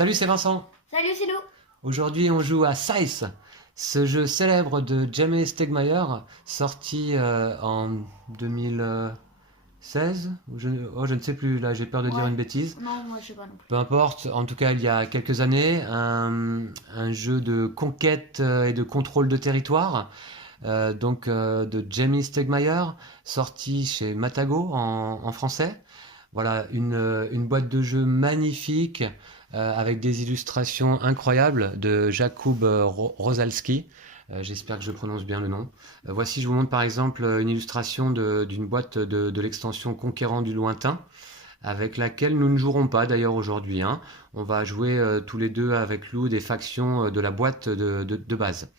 Salut, c'est Vincent. Salut, c'est Lou. Aujourd'hui, on joue à Size, ce jeu célèbre de Jamey Stegmaier, sorti en 2016. Je ne sais plus, là, j'ai peur de dire Ouais. une bêtise. Non, moi je sais pas non plus. Peu importe, en tout cas, il y a quelques années, un jeu de conquête et de contrôle de territoire, de Jamey Stegmaier, sorti chez Matago en français. Voilà, une boîte de jeu magnifique avec des illustrations incroyables de Jakub Rosalski. J'espère que je prononce bien le nom. Voici, je vous montre par exemple une illustration d'une boîte de l'extension Conquérant du Lointain, avec laquelle nous ne jouerons pas d'ailleurs aujourd'hui, hein. On va jouer tous les deux avec Lou des factions de la boîte de base.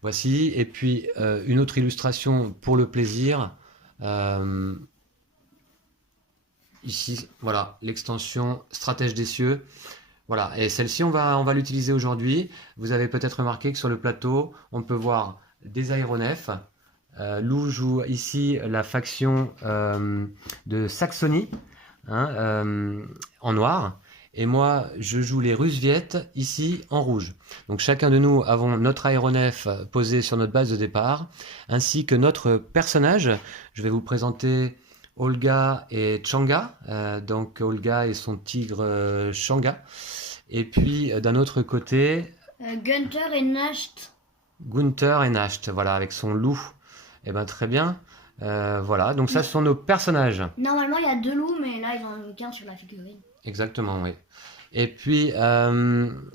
Voici, et puis une autre illustration pour le plaisir. Euh, Ici, voilà, l'extension Stratège des cieux. Voilà, et celle-ci, on va l'utiliser aujourd'hui. Vous avez peut-être remarqué que sur le plateau, on peut voir des aéronefs. Lou joue ici la faction de Saxonie, hein, en noir. Et moi, je joue les Russes-Viettes ici en rouge. Donc chacun de nous avons notre aéronef posé sur notre base de départ, ainsi que notre personnage. Je vais vous présenter Olga et Changa. Donc Olga et son tigre Changa. Et puis d'un autre côté, Gunther et Nasht. Gunther et Nasht, voilà, avec son loup. Eh ben très bien. Voilà, donc ça ce sont nos personnages. Normalement, il y a deux loups, mais là, ils en ont qu'un sur la figurine. Exactement, oui. Et puis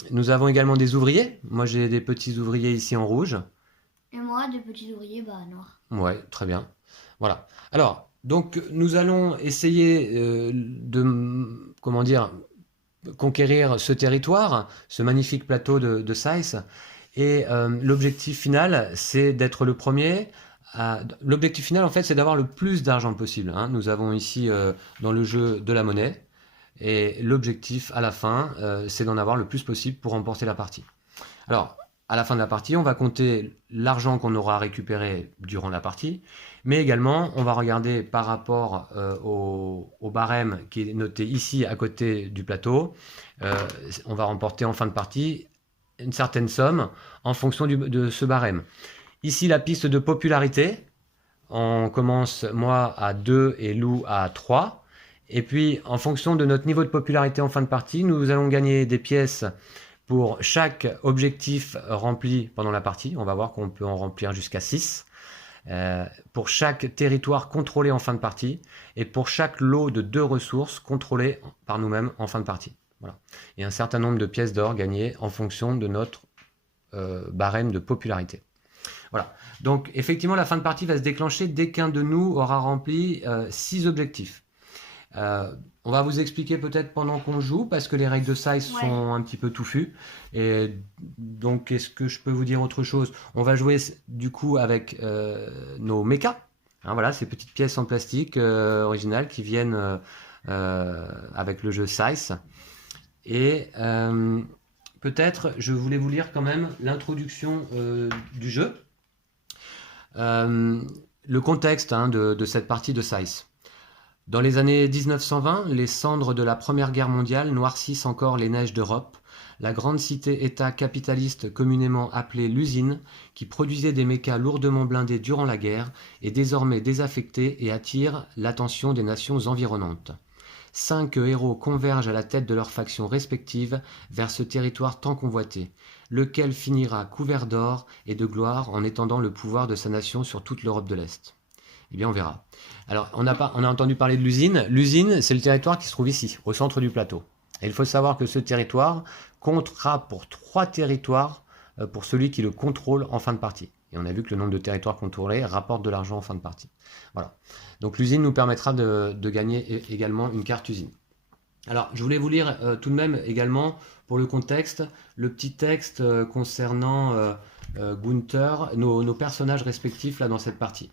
nous avons également des ouvriers. Moi j'ai des petits ouvriers ici en rouge. Et moi, des petits ouvriers, noirs. Ouais, très bien. Voilà. Alors, donc nous allons essayer comment dire, conquérir ce territoire, ce magnifique plateau de Saïs. Et l'objectif final, c'est d'être le premier. L'objectif final, en fait, c'est d'avoir le plus d'argent possible, hein. Nous avons ici dans le jeu de la monnaie. Et l'objectif à la fin, c'est d'en avoir le plus possible pour remporter la partie. Alors, à la fin de la partie, on va compter l'argent qu'on aura récupéré durant la partie, mais également, on va regarder par rapport au barème qui est noté ici à côté du plateau. On va remporter en fin de partie une certaine somme en fonction de ce barème. Ici, la piste de popularité. On commence, moi, à 2 et Lou à 3. Et puis, en fonction de notre niveau de popularité en fin de partie, nous allons gagner des pièces pour chaque objectif rempli pendant la partie. On va voir qu'on peut en remplir jusqu'à 6. Pour chaque territoire contrôlé en fin de partie. Et pour chaque lot de 2 ressources contrôlées par nous-mêmes en fin de partie. Voilà. Et un certain nombre de pièces d'or gagnées en fonction de notre barème de popularité. Voilà. Donc, effectivement, la fin de partie va se déclencher dès qu'un de nous aura rempli 6 objectifs. On va vous expliquer peut-être pendant qu'on joue, parce que les règles de size sont un petit peu touffues. Et donc, est-ce que je peux vous dire autre chose? On va jouer du coup avec nos mechas. Hein, voilà, ces petites pièces en plastique originales qui viennent avec le jeu size. Et peut-être, je voulais vous lire quand même l'introduction du jeu. Le contexte de cette partie de size. Dans les années 1920, les cendres de la Première Guerre mondiale noircissent encore les neiges d'Europe. La grande cité-État capitaliste communément appelée l'usine, qui produisait des mechas lourdement blindés durant la guerre, est désormais désaffectée et attire l'attention des nations environnantes. 5 héros convergent à la tête de leurs factions respectives vers ce territoire tant convoité, lequel finira couvert d'or et de gloire en étendant le pouvoir de sa nation sur toute l'Europe de l'Est. Eh bien, on verra. Alors, on a entendu parler de l'usine. L'usine, c'est le territoire qui se trouve ici, au centre du plateau. Et il faut savoir que ce territoire comptera pour 3 territoires pour celui qui le contrôle en fin de partie. Et on a vu que le nombre de territoires contrôlés rapporte de l'argent en fin de partie. Voilà. Donc l'usine nous permettra de gagner également une carte usine. Alors, je voulais vous lire tout de même également, pour le contexte, le petit texte concernant Gunther, nos personnages respectifs là dans cette partie.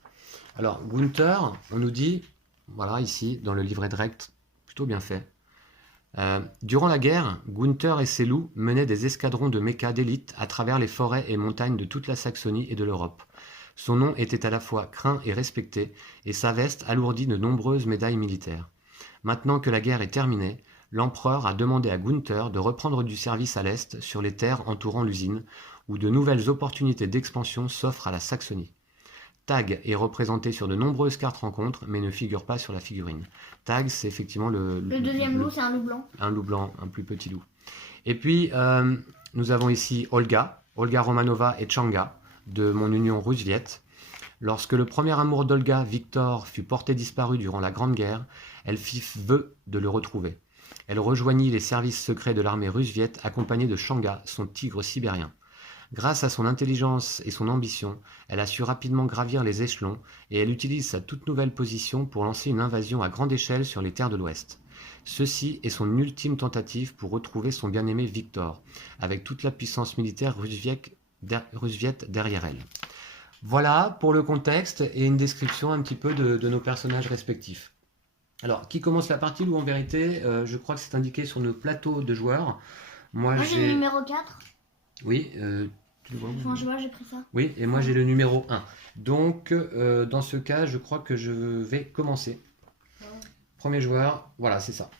Alors, Gunther, on nous dit, voilà, ici, dans le livret de recte, plutôt bien fait. Durant la guerre, Gunther et ses loups menaient des escadrons de mechas d'élite à travers les forêts et montagnes de toute la Saxonie et de l'Europe. Son nom était à la fois craint et respecté, et sa veste alourdit de nombreuses médailles militaires. Maintenant que la guerre est terminée, l'empereur a demandé à Gunther de reprendre du service à l'est sur les terres entourant l'usine, où de nouvelles opportunités d'expansion s'offrent à la Saxonie. Tag est représenté sur de nombreuses cartes rencontres, mais ne figure pas sur la figurine. Tag, c'est effectivement Le deuxième loup, c'est un loup blanc. un loup blanc, un plus petit loup. Et puis, nous avons ici Olga Romanova et Changa, de mon union russe-viet. Lorsque le premier amour d'Olga, Victor, fut porté disparu durant la Grande Guerre, elle fit vœu de le retrouver. Elle rejoignit les services secrets de l'armée russe-viet, accompagnée de Changa, son tigre sibérien. Grâce à son intelligence et son ambition, elle a su rapidement gravir les échelons et elle utilise sa toute nouvelle position pour lancer une invasion à grande échelle sur les terres de l'Ouest. Ceci est son ultime tentative pour retrouver son bien-aimé Victor, avec toute la puissance militaire russe-viet derrière elle. Voilà pour le contexte et une description un petit peu de nos personnages respectifs. Alors, qui commence la partie ou en vérité, je crois que c'est indiqué sur nos plateaux de joueurs. Moi, j'ai le numéro 4. Oui, tu le vois où ? Enfin, je vois, j'ai pris ça. Oui, et moi j'ai le numéro 1. Donc, dans ce cas, je crois que je vais commencer. Premier joueur, voilà, c'est ça.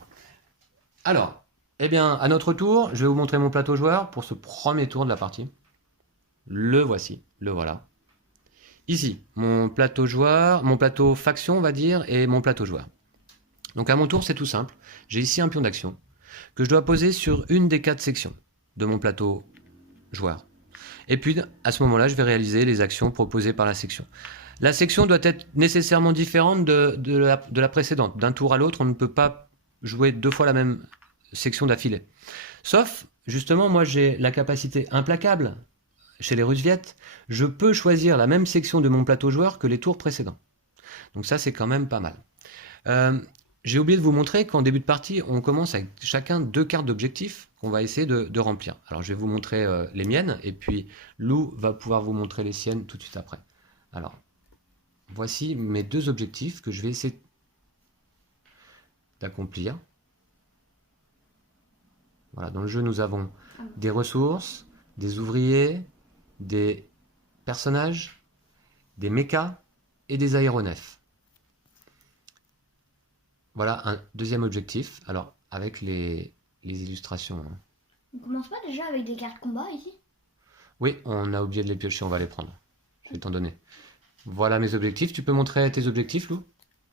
Alors, eh bien, à notre tour, je vais vous montrer mon plateau joueur pour ce premier tour de la partie. Le voici, le voilà. Ici, mon plateau joueur, mon plateau faction, on va dire, et mon plateau joueur. Donc à mon tour, c'est tout simple. J'ai ici un pion d'action que je dois poser sur une des 4 sections de mon plateau joueur. Et puis, à ce moment-là, je vais réaliser les actions proposées par la section. La section doit être nécessairement différente de la précédente. D'un tour à l'autre, on ne peut pas jouer 2 fois la même section d'affilée. Sauf, justement, moi j'ai la capacité implacable, chez les Russes-Viet, je peux choisir la même section de mon plateau joueur que les tours précédents. Donc ça, c'est quand même pas mal. J'ai oublié de vous montrer qu'en début de partie, on commence avec chacun 2 cartes d'objectifs qu'on va essayer de remplir. Alors je vais vous montrer les miennes, et puis Lou va pouvoir vous montrer les siennes tout de suite après. Alors, voici mes 2 objectifs que je vais essayer d'accomplir. Voilà, dans le jeu, nous avons des ressources, des ouvriers, des personnages, des mechas et des aéronefs. Voilà un deuxième objectif, alors avec les illustrations. Hein. On commence pas déjà avec des cartes combat ici? Oui, on a oublié de les piocher, on va les prendre. Je vais t'en donner. Voilà mes objectifs. Tu peux montrer tes objectifs, Lou?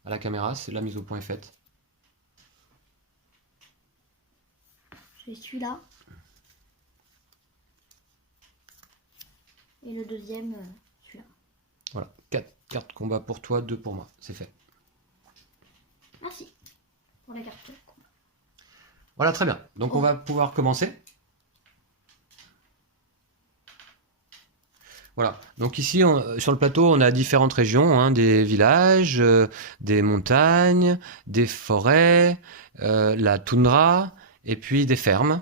À la caméra, c'est la mise au point est faite. J'ai celui-là. Et le deuxième, celui-là. Voilà, 4 cartes combat pour toi, 2 pour moi. C'est fait. Merci pour la carte combat. Voilà, très bien. Donc on va pouvoir commencer. Voilà, donc ici sur le plateau on a différentes régions, hein, des villages, des montagnes, des forêts, la toundra, et puis des fermes,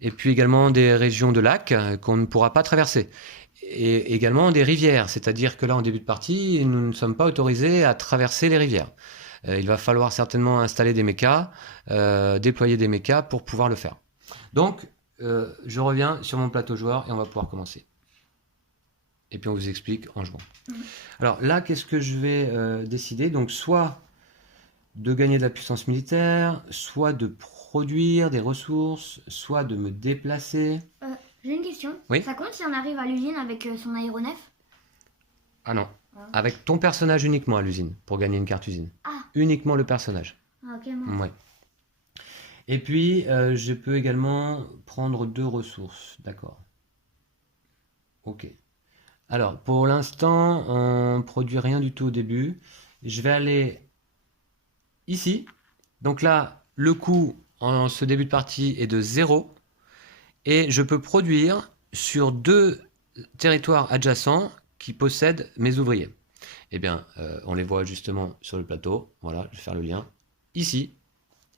et puis également des régions de lacs qu'on ne pourra pas traverser. Et également des rivières, c'est-à-dire que là en début de partie, nous ne sommes pas autorisés à traverser les rivières. Il va falloir certainement installer des mechas, déployer des mechas pour pouvoir le faire. Donc, je reviens sur mon plateau joueur et on va pouvoir commencer. Et puis on vous explique en jouant. Alors là, qu'est-ce que je vais décider? Donc soit de gagner de la puissance militaire, soit de produire des ressources, soit de me déplacer. J'ai une question. Oui. Ça compte si on arrive à l'usine avec son aéronef? Ah non, avec ton personnage uniquement à l'usine, pour gagner une carte usine. Ah. Uniquement le personnage. Ah ok, moi. Ouais. Et puis, je peux également prendre 2 ressources. D'accord. Ok. Alors, pour l'instant, on ne produit rien du tout au début. Je vais aller ici. Donc là, le coût en ce début de partie est de 0. Et je peux produire sur 2 territoires adjacents qui possèdent mes ouvriers. Eh bien, on les voit justement sur le plateau. Voilà, je vais faire le lien. Ici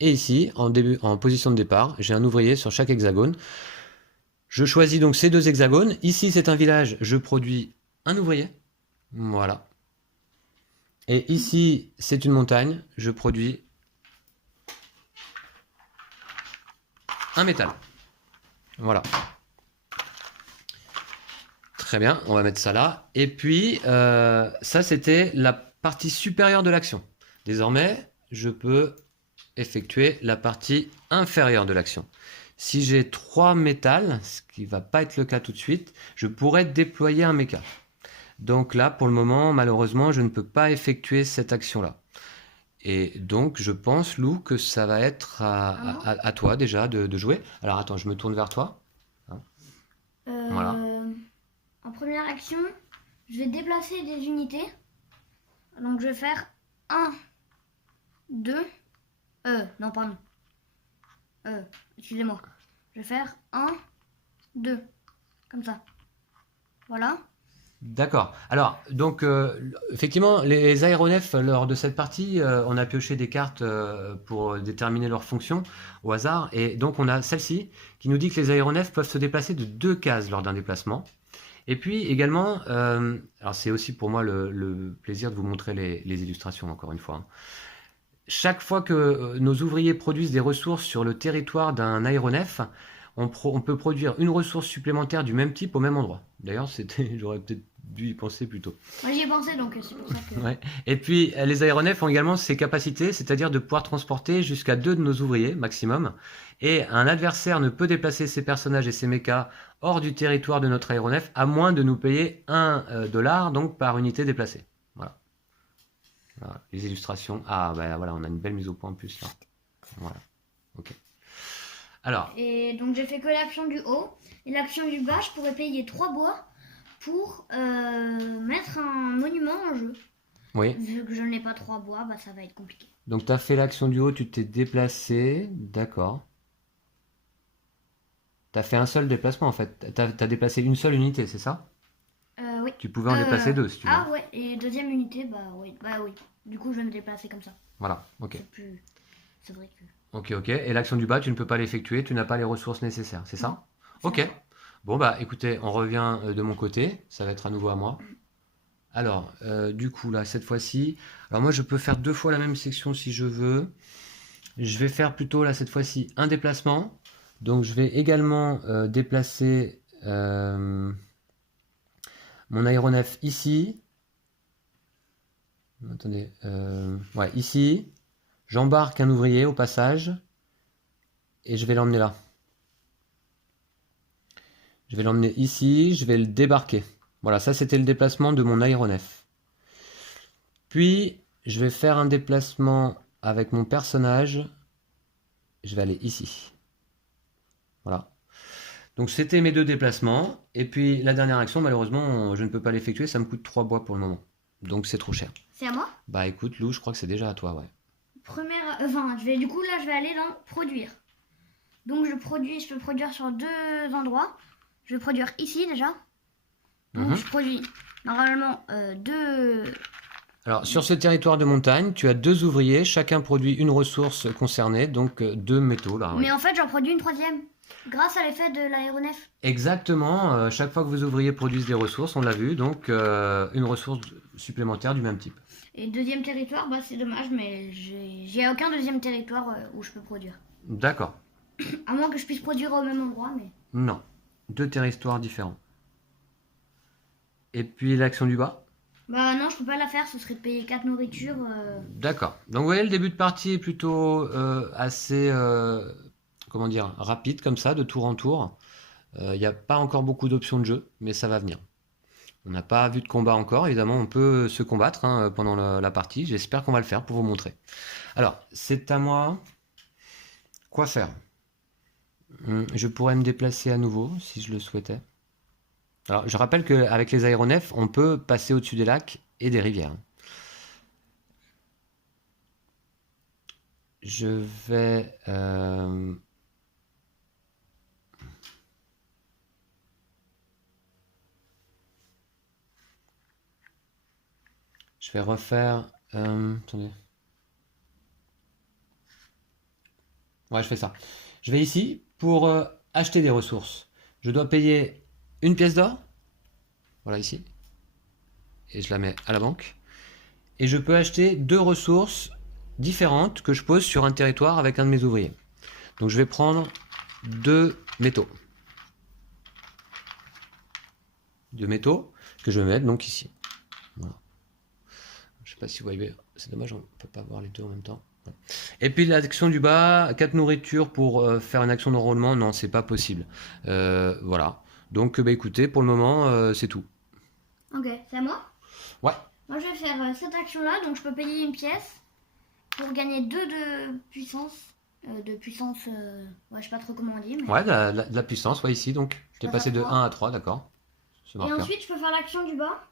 et ici, en position de départ, j'ai un ouvrier sur chaque hexagone. Je choisis donc ces 2 hexagones. Ici, c'est un village, je produis un ouvrier. Voilà. Et ici, c'est une montagne, je produis un métal. Voilà. Très bien, on va mettre ça là. Et puis, ça, c'était la partie supérieure de l'action. Désormais, je peux effectuer la partie inférieure de l'action. Si j'ai 3 métal, ce qui va pas être le cas tout de suite, je pourrais déployer un méca. Donc là, pour le moment, malheureusement, je ne peux pas effectuer cette action-là. Et donc, je pense, Lou, que ça va être à toi déjà de jouer. Alors attends, je me tourne vers toi. Voilà. En première action, je vais déplacer des unités. Donc je vais faire 1, 2, non pardon. Excusez-moi. Je vais faire 1, 2. Comme ça. Voilà. D'accord. Alors, donc, effectivement, les aéronefs, lors de cette partie, on a pioché des cartes pour déterminer leur fonction au hasard. Et donc, on a celle-ci qui nous dit que les aéronefs peuvent se déplacer de 2 cases lors d'un déplacement. Et puis également, alors c'est aussi pour moi le plaisir de vous montrer les illustrations, encore une fois. Hein. Chaque fois que nos ouvriers produisent des ressources sur le territoire d'un aéronef, on peut produire une ressource supplémentaire du même type au même endroit. D'ailleurs, j'aurais peut-être dû y penser plus tôt. Moi j'y ai pensé donc c'est pour ça que... Ouais. Et puis, les aéronefs ont également ces capacités, c'est-à-dire de pouvoir transporter jusqu'à 2 de nos ouvriers maximum. Et un adversaire ne peut déplacer ses personnages et ses mechas hors du territoire de notre aéronef à moins de nous payer 1 dollar donc par unité déplacée. Voilà. Voilà. Les illustrations. Ah, bah voilà, on a une belle mise au point en plus là. Voilà. Ok. Alors. Et donc j'ai fait que l'action du haut. Et l'action du bas, je pourrais payer 3 bois pour mettre un monument en jeu. Oui. Vu que je n'ai pas 3 bois, bah ça va être compliqué. Donc tu as fait l'action du haut, tu t'es déplacé. D'accord. Tu as fait un seul déplacement en fait. Tu as déplacé une seule unité, c'est ça? Oui. Tu pouvais en déplacer 2 si tu veux. Ah ouais, et deuxième unité, bah oui. Du coup, je vais me déplacer comme ça. Voilà, ok. C'est vrai que... Ok. Et l'action du bas, tu ne peux pas l'effectuer, tu n'as pas les ressources nécessaires, c'est ça? Ok. Bon bah écoutez, on revient de mon côté, ça va être à nouveau à moi. Alors, du coup là, cette fois-ci, alors moi je peux faire 2 fois la même section si je veux. Je vais faire plutôt là cette fois-ci un déplacement. Donc je vais également déplacer mon aéronef ici. Attendez, ouais, ici. J'embarque un ouvrier au passage et je vais l'emmener là. Je vais l'emmener ici, je vais le débarquer. Voilà, ça c'était le déplacement de mon aéronef. Puis, je vais faire un déplacement avec mon personnage. Je vais aller ici. Voilà. Donc c'était mes 2 déplacements. Et puis la dernière action, malheureusement, je ne peux pas l'effectuer, ça me coûte 3 bois pour le moment. Donc c'est trop cher. C'est à moi? Bah écoute, Lou, je crois que c'est déjà à toi, ouais. Du coup, là, je vais aller dans produire. Donc, je peux produire sur 2 endroits. Je vais produire ici déjà. Donc, je produis normalement 2. Alors, sur ce territoire de montagne, tu as 2 ouvriers, chacun produit une ressource concernée, donc 2 métaux là. Mais en fait, j'en produis une 3e, grâce à l'effet de l'aéronef. Exactement, chaque fois que vos ouvriers produisent des ressources, on l'a vu, donc une ressource supplémentaire du même type. Et deuxième territoire, bah c'est dommage, mais j'ai aucun deuxième territoire où je peux produire. D'accord. À moins que je puisse produire au même endroit, mais... Non, 2 territoires différents. Et puis l'action du bas? Bah non, je peux pas la faire, ce serait de payer 4 nourritures. D'accord. Donc vous voyez, le début de partie est plutôt assez, comment dire, rapide comme ça, de tour en tour. Il n'y a pas encore beaucoup d'options de jeu, mais ça va venir. On n'a pas vu de combat encore, évidemment, on peut se combattre hein, pendant la partie. J'espère qu'on va le faire pour vous montrer. Alors, c'est à moi. Quoi faire? Je pourrais me déplacer à nouveau, si je le souhaitais. Alors, je rappelle qu'avec les aéronefs, on peut passer au-dessus des lacs et des rivières. Je vais... Je vais refaire... attendez. Ouais, je fais ça. Je vais ici pour acheter des ressources. Je dois payer une pièce d'or. Voilà ici. Et je la mets à la banque. Et je peux acheter 2 ressources différentes que je pose sur un territoire avec un de mes ouvriers. Donc je vais prendre 2 métaux. 2 métaux que je vais mettre donc ici. Voilà. Je sais pas si vous voyez, c'est dommage, on ne peut pas voir les 2 en même temps. Et puis l'action du bas, 4 nourritures pour faire une action d'enrôlement, non, c'est pas possible. Voilà. Donc, bah, écoutez, pour le moment, c'est tout. Ok, c'est à moi? Ouais. Moi, je vais faire cette action-là, donc je peux payer une pièce pour gagner 2 de puissance. Ouais, je sais pas trop comment on dit. Mais... Ouais, de la puissance, ouais, ici, donc. Je t'ai passé de 1 à 3, d'accord. Et ensuite, je peux faire l'action du bas,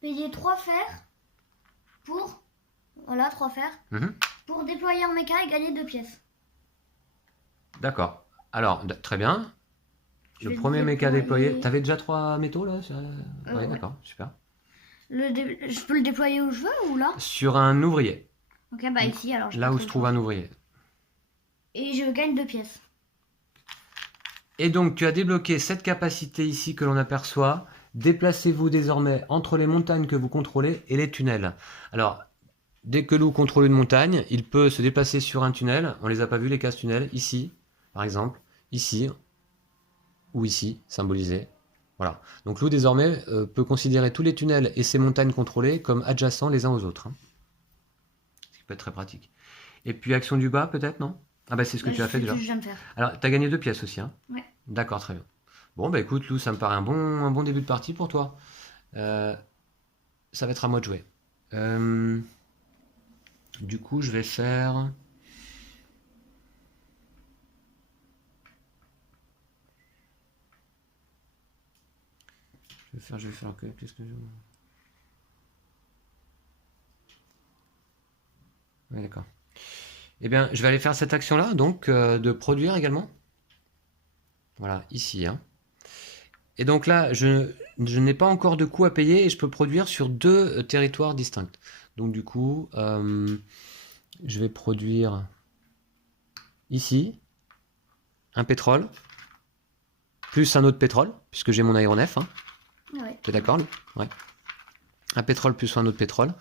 payer 3 fers pour... Voilà, 3 fers. Pour déployer un méca et gagner 2 pièces. D'accord. Alors, très bien. Le premier méca déployé. T'avais déjà 3 métaux là? Ouais, d'accord, super. Je peux le déployer où je veux ou là? Sur un ouvrier. Ok, bah ici alors. Là où se trouve un ouvrier. Et je gagne 2 pièces. Et donc, tu as débloqué cette capacité ici que l'on aperçoit. Déplacez-vous désormais entre les montagnes que vous contrôlez et les tunnels. Alors, dès que Lou contrôle une montagne, il peut se déplacer sur un tunnel. On les a pas vus, les cases tunnels. Ici, par exemple. Ici. Ou ici, symbolisé. Voilà. Donc Lou, désormais, peut considérer tous les tunnels et ces montagnes contrôlées comme adjacents les uns aux autres. Ce qui peut être très pratique. Et puis, action du bas, peut-être, non? Ah bah c'est ce que tu as fait déjà. Alors, tu as gagné 2 pièces aussi, hein? Ouais. D'accord, très bien. Bon, bah écoute, Lou, ça me paraît un bon début de partie pour toi. Ça va être à moi de jouer. Du coup, je vais faire... Je vais faire que... Qu'est-ce que je... Ouais, d'accord. Eh bien, je vais aller faire cette action-là, donc, de produire également. Voilà, ici, hein. Et donc là, je n'ai pas encore de coût à payer et je peux produire sur 2 territoires distincts. Donc du coup, je vais produire ici un pétrole, plus un autre pétrole, puisque j'ai mon aéronef. Hein. Ouais. Tu es d'accord? Ouais. Un pétrole plus un autre pétrole.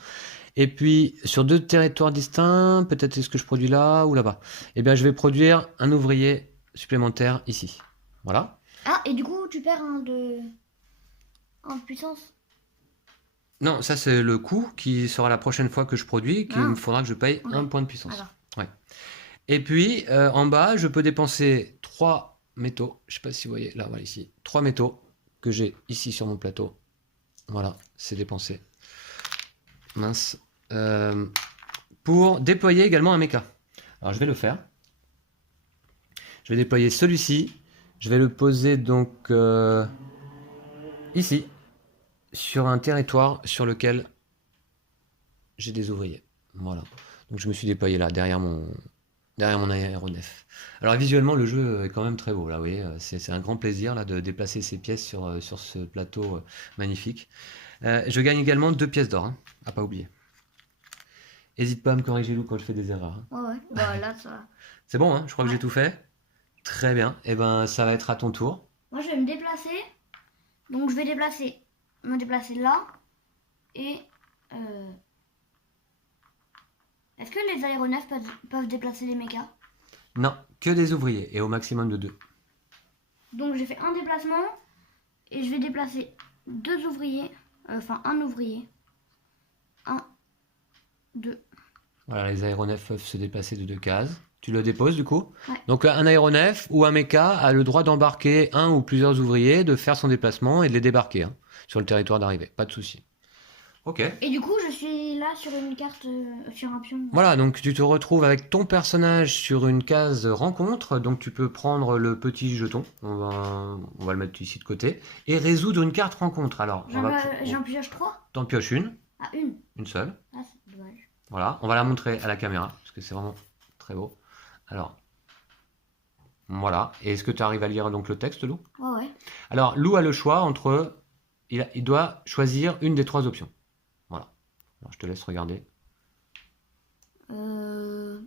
Et puis, sur 2 territoires distincts, peut-être est-ce que je produis là ou là-bas? Eh bien, je vais produire un ouvrier supplémentaire ici. Voilà. Ah, et du coup, tu perds en puissance? Non, ça c'est le coût qui sera la prochaine fois que je produis, qu'il me faudra que je paye 1 point de puissance. Ouais. Et puis, en bas, je peux dépenser 3 métaux. Je ne sais pas si vous voyez, là, voilà ici. 3 métaux que j'ai ici sur mon plateau. Voilà, c'est dépensé. Mince. Pour déployer également un méca. Alors, je vais le faire. Je vais déployer celui-ci. Je vais le poser donc ici, sur un territoire sur lequel j'ai des ouvriers. Voilà. Donc je me suis déployé là, derrière mon aéronef. Alors visuellement, le jeu est quand même très beau. Là, vous voyez, c'est un grand plaisir là, de déplacer ces pièces sur ce plateau magnifique. Je gagne également 2 pièces d'or, hein, à pas oublier. N'hésite pas à me corriger, Lou, quand je fais des erreurs. Hein. Ouais, bah là, ça... C'est bon, hein, je crois que j'ai tout fait. Très bien. Et ben, ça va être à ton tour. Moi, je vais me déplacer. Donc, je vais me déplacer là. Et... Est-ce que les aéronefs peuvent déplacer les mechas? Non, que des ouvriers, et au maximum de 2. Donc, j'ai fait un déplacement. Et je vais déplacer 2 ouvriers. Enfin, un ouvrier. 1, 2. Voilà, les aéronefs peuvent se déplacer de 2 cases. Tu le déposes du coup. Ouais. Donc un aéronef ou un méca a le droit d'embarquer un ou plusieurs ouvriers, de faire son déplacement et de les débarquer hein, sur le territoire d'arrivée. Pas de souci. Ok. Et du coup, je suis là sur une carte, sur un pion. Voilà, donc tu te retrouves avec ton personnage sur une case rencontre. Donc tu peux prendre le petit jeton, on va le mettre ici de côté, et résoudre une carte rencontre. Alors, j'en pioche 3? T'en pioches une. Ah, une. Une seule. Ah, c'est dommage. Voilà, on va la montrer à la caméra, parce que c'est vraiment très beau. Alors, voilà. Et est-ce que tu arrives à lire donc le texte, Lou? Ouais. Alors, Lou a le choix entre... Il doit choisir une des 3 options. Voilà. Alors, je te laisse regarder. Je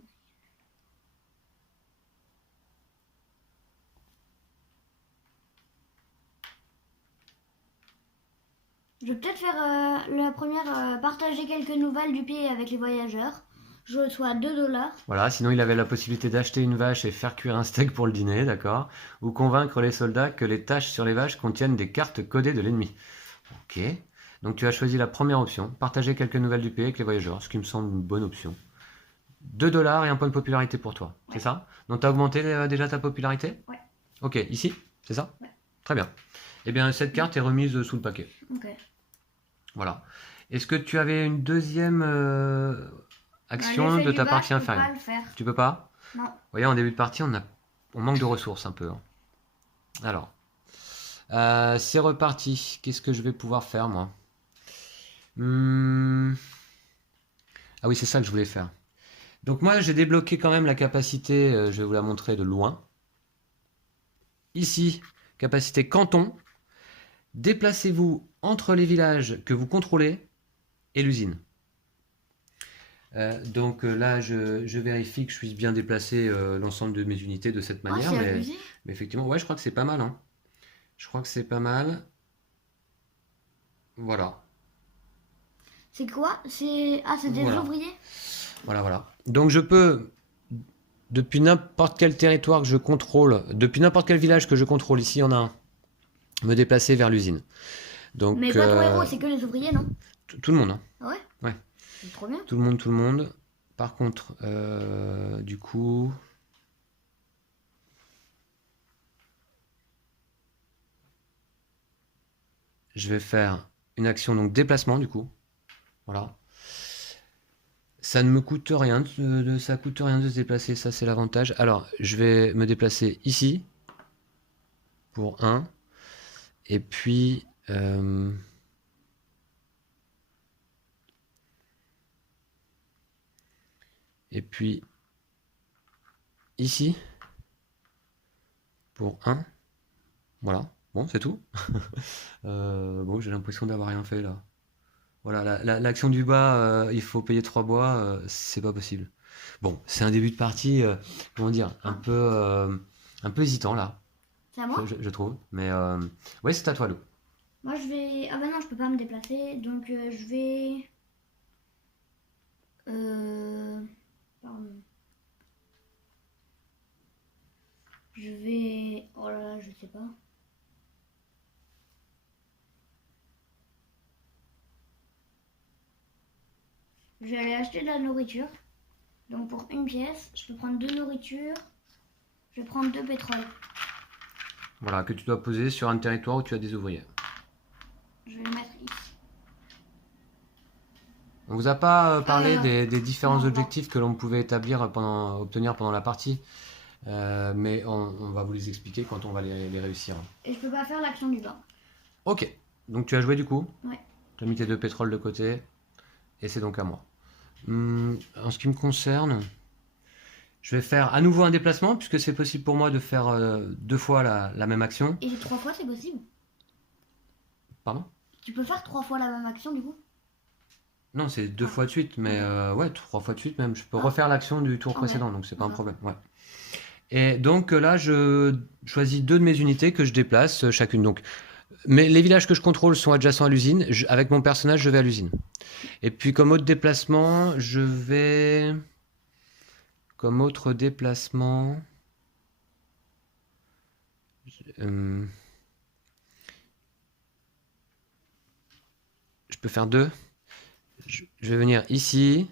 vais peut-être faire la première, partager quelques nouvelles du pays avec les voyageurs. Je reçois 2 $. Voilà, sinon il avait la possibilité d'acheter une vache et faire cuire un steak pour le dîner, d'accord? Ou convaincre les soldats que les taches sur les vaches contiennent des cartes codées de l'ennemi. Ok. Donc tu as choisi la première option, partager quelques nouvelles du pays avec les voyageurs, ce qui me semble une bonne option. $2 et un point de popularité pour toi. Ouais. C'est ça? Donc, tu as augmenté déjà ta popularité? Ouais. Ok, ici? C'est ça? Ouais. Très bien. Eh bien, cette carte est remise sous le paquet. Ok. Voilà. Est-ce que tu avais une deuxième action L'effet de du ta bas, partie je peux inférieure? pas le faire. Tu peux pas? Non. Vous voyez, en début de partie, on manque de ressources un peu. Hein. Alors, c'est reparti. Qu'est-ce que je vais pouvoir faire, moi? Ah oui, c'est ça que je voulais faire. Donc moi, j'ai débloqué quand même la capacité, je vais vous la montrer de loin. Ici, capacité canton. Déplacez-vous entre les villages que vous contrôlez et l'usine. Donc là, je vérifie que je puisse bien déplacer l'ensemble de mes unités de cette manière. c'est Mais abusé. effectivement, ouais, je crois que c'est pas mal. Hein. Je crois que c'est pas mal. Voilà. C'est quoi? C'est des Voilà. ouvriers? Voilà, voilà. Donc je peux, depuis n'importe quel territoire que je contrôle, depuis n'importe quel village que je contrôle, ici il y en a un, me déplacer vers l'usine. Donc, Mais pas ton héros, c'est que les ouvriers, non? tout le monde. Hein. Ah ouais? Ouais. C'est trop bien. Tout le monde, tout le monde. Par contre, du coup... Je vais faire une action, donc déplacement, du coup. Voilà. Ça ne me coûte rien, ça coûte rien de se déplacer, ça c'est l'avantage. Alors, je vais me déplacer ici, pour 1. Et puis... Et puis, ici, pour 1. Voilà. Bon, c'est tout. Bon, j'ai l'impression d'avoir rien fait là. Voilà, l'action du bas, il faut payer 3 bois, c'est pas possible. Bon, c'est un début de partie, comment dire, un peu hésitant là, C'est à moi? je trouve. Mais ouais, c'est à toi, Lou. Moi, je vais... Ah bah non, je peux pas me déplacer. Donc, je vais... Pardon. Je vais... Oh là là, je sais pas. Je vais aller acheter de la nourriture. Donc pour une pièce, je peux prendre 2 nourritures. Je vais prendre 2 pétroles. Voilà, que tu dois poser sur un territoire où tu as des ouvriers. Je vais le mettre ici. On vous a pas parlé des différents non. objectifs que l'on pouvait obtenir pendant la partie, mais on va vous les expliquer quand on va les réussir. Et je peux pas faire l'action du bas. Ok, donc tu as joué du coup? Ouais. Tu as mis tes 2 pétroles de côté, et c'est donc à moi. En ce qui me concerne, je vais faire à nouveau un déplacement, puisque c'est possible pour moi de faire 2 fois la même action. Et 3 fois, c'est possible? Pardon? Tu peux faire 3 fois la même action du coup? Non, c'est 2 fois de suite, mais ouais, 3 fois de suite même. Je peux refaire l'action du tour précédent, donc c'est pas un problème. Ouais. Et donc là, je choisis 2 de mes unités que je déplace chacune. Donc, mais les villages que je contrôle sont adjacents à l'usine. Avec mon personnage, je vais à l'usine. Et puis comme autre déplacement, je vais... Comme autre déplacement... Je peux faire 2. Je vais venir ici.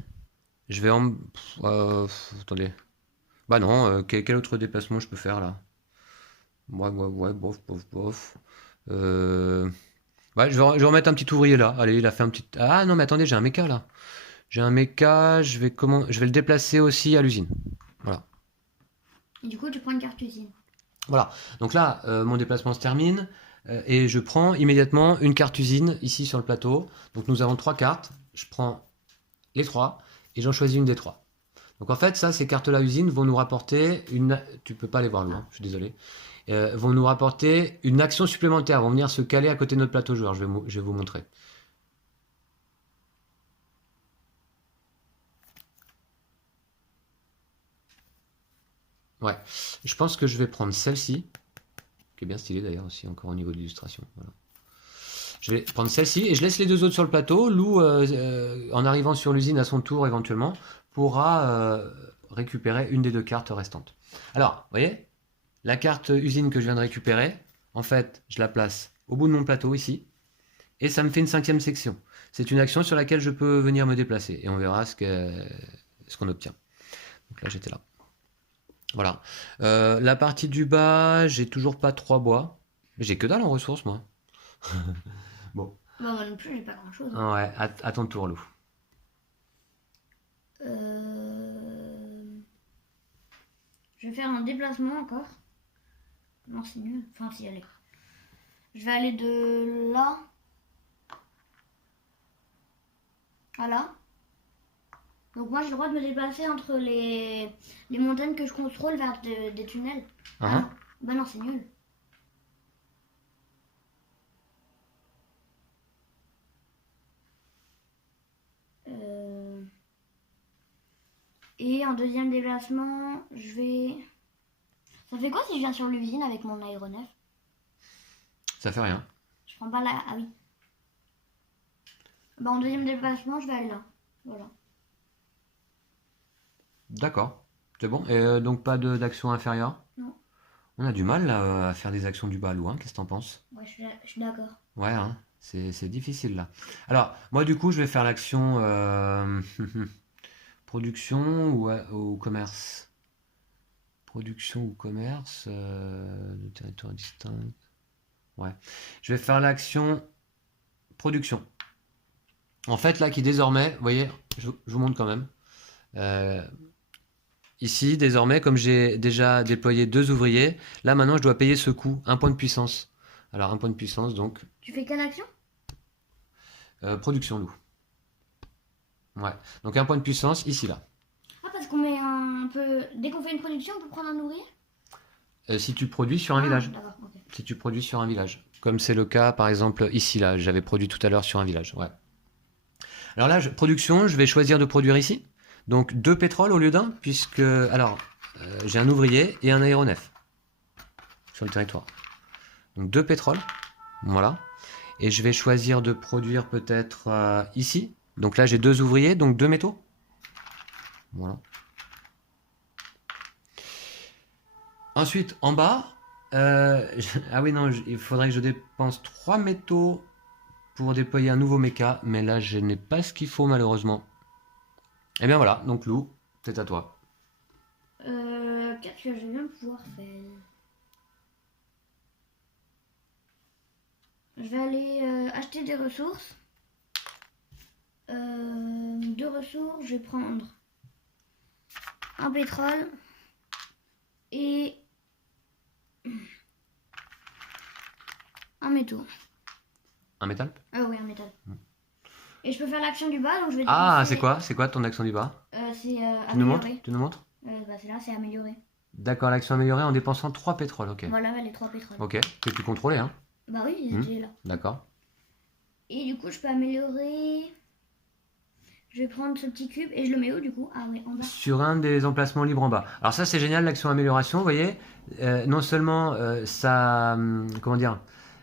Je vais en... attendez. Bah non, quel autre déplacement je peux faire là? Ouais, bof. Ouais, je vais remettre un petit ouvrier là. Allez, il a fait un petit... Ah non, mais attendez, j'ai un méca là. J'ai un méca, je vais le déplacer aussi à l'usine. Voilà. Et du coup, tu prends une carte usine. Voilà. Donc là, mon déplacement se termine. Et je prends immédiatement une carte usine ici sur le plateau. Donc nous avons 3 cartes. Je prends les 3 et j'en choisis une des 3. Donc en fait, ça, ces cartes-là usine vont nous rapporter une... Tu peux pas les voir loin, je suis désolé. Vont nous rapporter une action supplémentaire, vont venir se caler à côté de notre plateau joueur. Je vais vous montrer. Ouais, je pense que je vais prendre celle-ci, qui est bien stylée d'ailleurs aussi, encore au niveau de l'illustration. Voilà. Je vais prendre celle-ci et je laisse les 2 autres sur le plateau. Lou, en arrivant sur l'usine à son tour éventuellement, pourra récupérer une des 2 cartes restantes. Alors, vous voyez, la carte usine que je viens de récupérer, en fait, je la place au bout de mon plateau ici, et ça me fait une 5e section. C'est une action sur laquelle je peux venir me déplacer, et on verra ce qu'on obtient. Donc là, j'étais là. Voilà. La partie du bas, j'ai toujours pas 3 bois. J'ai que dalle en ressources, moi. Bon. Bah, moi non plus, j'ai pas grand chose. Ouais, à ton tour, Lou. Je vais faire un déplacement encore. Non, c'est nul. Enfin, si, allez. Je vais aller de là à là. Donc moi, j'ai le droit de me déplacer entre les montagnes que je contrôle vers des tunnels. Ah non. Bah non, c'est nul. Et en deuxième déplacement, je vais... Ça fait quoi si je viens sur l'usine avec mon aéronef? Ça fait rien. Je prends pas la... Ah oui. Bah en deuxième déplacement, je vais aller là. Voilà. D'accord. C'est bon. Et donc pas d'action inférieure? Non. On a du mal là, à faire des actions du bas, Lou, hein. Qu'est-ce que t'en penses? Ouais, je suis d'accord. Ouais, hein. C'est difficile là. Alors, moi du coup, je vais faire l'action production ou commerce. Production ou commerce de territoire distinct. Ouais. Je vais faire l'action production. En fait, là, qui désormais, vous voyez, je vous montre quand même. Ici, désormais, comme j'ai déjà déployé 2 ouvriers, là maintenant, je dois payer ce coût, 1 point de puissance. Alors, 1 point de puissance, donc. Tu fais quelle action? Production, Lou. Ouais. Donc, 1 point de puissance, ici, là. Ah, parce qu'on met un peu... Dès qu'on fait une production, on peut prendre un ouvrier? Si tu produis sur un village. D'accord, ok. Si tu produis sur un village. Comme c'est le cas, par exemple, ici, là. J'avais produit tout à l'heure sur un village. Ouais. Alors là, production, je vais choisir de produire ici. Donc 2 pétroles au lieu d'un, puisque... Alors, j'ai un ouvrier et un aéronef sur le territoire. Donc 2 pétroles. Voilà. Et je vais choisir de produire peut-être ici. Donc là, j'ai 2 ouvriers, donc 2 métaux. Voilà. Ensuite, en bas... ah oui, non, il faudrait que je dépense 3 métaux pour déployer un nouveau méca. Mais là, je n'ai pas ce qu'il faut, malheureusement. Et bien voilà, donc Lou, c'est à toi. Qu'est-ce que je viens de pouvoir faire? Je vais aller acheter des ressources. 2 ressources, je vais prendre un pétrole et un métaux. Un métal? Ah oui, un métal. Et je peux faire l'action du bas, donc je vais Ah, dépenser... c'est quoi ton action du bas? C'est Tu nous montres? améliorer. Tu nous montres? Bah c'est là, c'est améliorer. D'accord, l'action améliorée en dépensant 3 pétroles, ok. Voilà, les 3 pétroles. Ok, que tu contrôlais, hein? Bah oui, ils étaient là. D'accord. Et du coup, je peux améliorer... Je vais prendre ce petit cube et je le mets où du coup? Ah oui, en bas. Sur un des emplacements libres en bas. Alors ça, c'est génial, l'action amélioration, vous voyez. Non seulement ça... comment dire?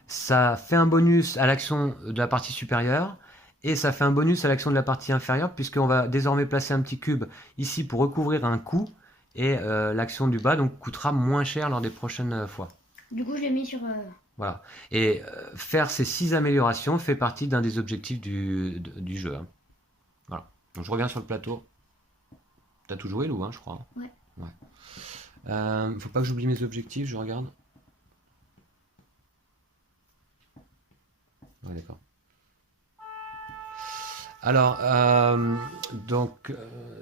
Ça fait un bonus à l'action de la partie supérieure, et ça fait un bonus à l'action de la partie inférieure, puisqu'on va désormais placer un petit cube ici pour recouvrir un coût, et l'action du bas donc coûtera moins cher lors des prochaines fois. Du coup, je l'ai mis sur... Voilà. Et faire ces 6 améliorations fait partie d'un des objectifs du jeu, hein. Voilà. Donc je reviens sur le plateau. T'as tout joué, Lou, hein, je crois. Ouais. Faut pas que j'oublie mes objectifs, je regarde. Ouais, d'accord. Alors, donc,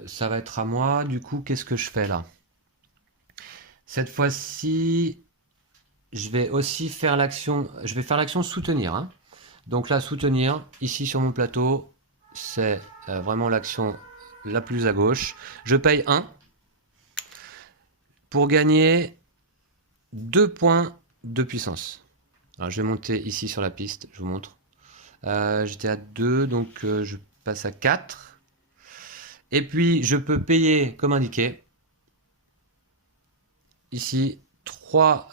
ça va être à moi. Du coup, qu'est-ce que je fais là? Cette fois-ci, je vais aussi faire l'action. Je vais faire l'action soutenir, hein. Donc là, soutenir, ici sur mon plateau, c'est vraiment l'action la plus à gauche. Je paye 1 pour gagner 2 points de puissance. Alors, je vais monter ici sur la piste, je vous montre. J'étais à 2, donc je passe à 4. Et puis, je peux payer, comme indiqué, ici, 3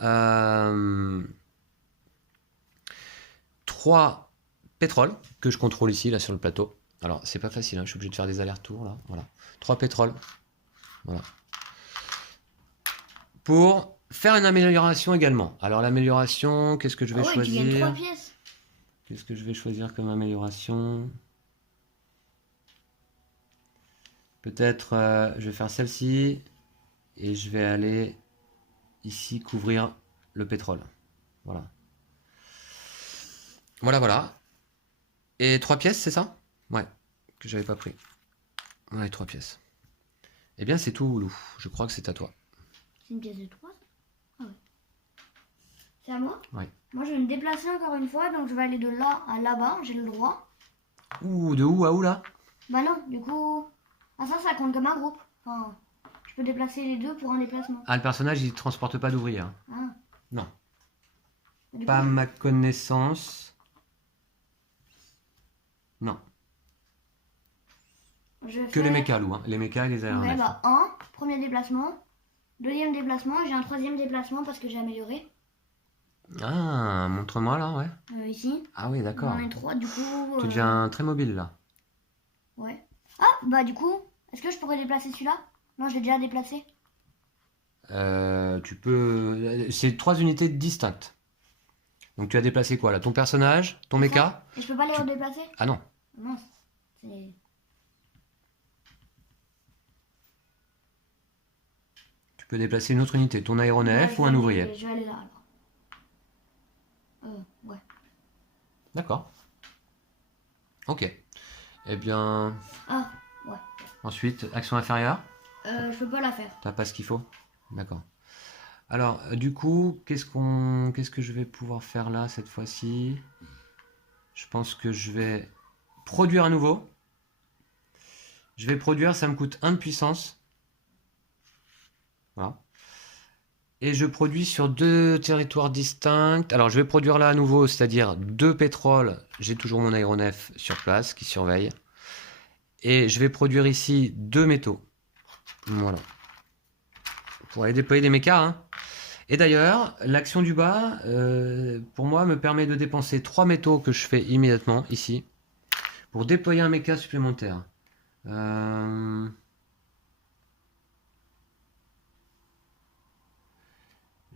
pétroles que je contrôle ici, là, sur le plateau. Alors, c'est pas facile, hein, je suis obligé de faire des allers-retours, là. Voilà. 3 pétroles. Voilà. Pour faire une amélioration également. Alors, l'amélioration, qu'est-ce que je vais choisir? Tu gagnes 3 pièces. Qu'est-ce que je vais choisir comme amélioration? Peut-être je vais faire celle-ci et je vais aller ici couvrir le pétrole. Voilà. Voilà, voilà. Et 3 pièces, c'est ça? Ouais, que j'avais pas pris. Ouais, 3 pièces. Eh bien, c'est tout, Lou. Je crois que c'est à toi. C'est une pièce de 3. Ah ouais. C'est à moi? Ouais. Moi, je vais me déplacer encore une fois, donc je vais aller de là à là-bas, j'ai le droit. Ouh, de où à où, là? Bah non, du coup... Ah ça compte comme un groupe. Enfin, je peux déplacer les deux pour un déplacement. Ah, le personnage, il transporte pas d'ouvriers. Hein. Ah. Non. Du Pas à coup, ma connaissance. Non. je vais Que les faire... mechas, Lou. Hein. Les mechas et les Ouais, aéronefs. bah premier déplacement. Deuxième déplacement, j'ai un troisième déplacement parce que j'ai amélioré. Ah, montre-moi, là, ouais. Ici. Ah oui, d'accord. J'en ai 3, du coup... Tu deviens très mobile, là. Ouais. Ah, bah du coup, est-ce que je pourrais déplacer celui-là? Non, je l'ai déjà déplacé. Tu peux... C'est 3 unités distinctes. Donc tu as déplacé quoi, là? Ton personnage, ton mecha? Et je peux pas les Tu- redéplacer? Ah non. Non, c'est... Tu peux déplacer une autre unité, ton aéronef Ouais, ou un ouvrier. Je vais aller là, alors. Ouais. D'accord. Ok. Eh bien, Ah, ouais. ensuite, action inférieure. Je peux pas la faire. T'as pas ce qu'il faut? D'accord. Alors, du coup, qu'est-ce que je vais pouvoir faire là, cette fois-ci? Je pense que je vais produire à nouveau. Je vais produire, ça me coûte 1 de puissance. Voilà. Et je produis sur 2 territoires distincts. Alors, je vais produire là à nouveau, c'est-à-dire 2 pétroles. J'ai toujours mon aéronef sur place qui surveille. Et je vais produire ici 2 métaux. Voilà. Pour aller déployer des mechas. Hein. Et d'ailleurs, l'action du bas, pour moi, me permet de dépenser 3 métaux que je fais immédiatement ici. Pour déployer un mecha supplémentaire.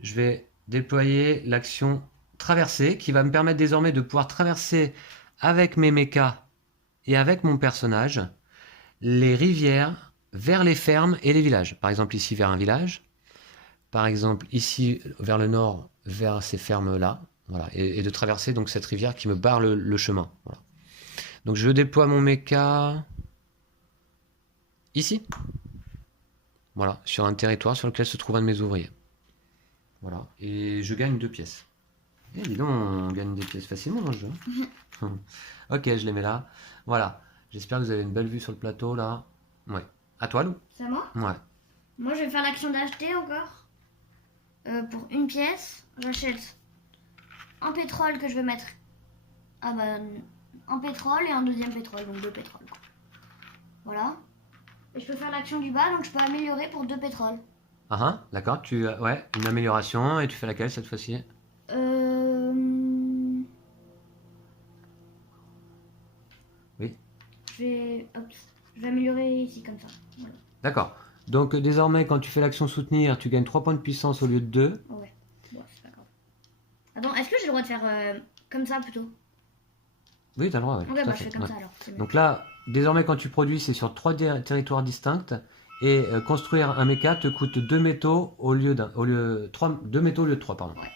Je vais déployer l'action traversée qui va me permettre désormais de pouvoir traverser avec mes mechas et avec mon personnage les rivières vers les fermes et les villages. Par exemple ici vers un village, par exemple ici vers le nord vers ces fermes-là, voilà, et de traverser donc cette rivière qui me barre le chemin. Voilà. Donc je déploie mon mecha ici, voilà, sur un territoire sur lequel se trouve un de mes ouvriers. Voilà, et je gagne 2 pièces. Eh, dis donc, on gagne des pièces facilement dans le jeu. Ok, je les mets là. Voilà, j'espère que vous avez une belle vue sur le plateau là. Ouais. À toi, Lou? C'est à moi? Ouais. Moi, je vais faire l'action d'acheter encore. Pour une pièce, j'achète un pétrole que je vais mettre. Ah bah, un pétrole et un deuxième pétrole, donc 2 pétroles. Voilà. Et je peux faire l'action du bas, donc je peux améliorer pour 2 pétroles. Ah, ah, d'accord, ouais, une amélioration, et tu fais laquelle cette fois-ci? Oui. Je vais améliorer ici comme ça. Voilà. D'accord. Donc désormais, quand tu fais l'action soutenir, tu gagnes 3 points de puissance au lieu de 2. Ouais. Bon, c'est pas grave. Attends, est-ce que j'ai le droit de faire comme ça plutôt? Oui, t'as le droit, ouais. Ok, tout à bah je fait, fais comme ouais. ça alors. C'est mieux. Donc là, désormais, quand tu produis, c'est sur 3 territoires distincts. Et construire un mecha te coûte 2 métaux au lieu d'un. 2 métaux au lieu de 3, pardon. Ouais.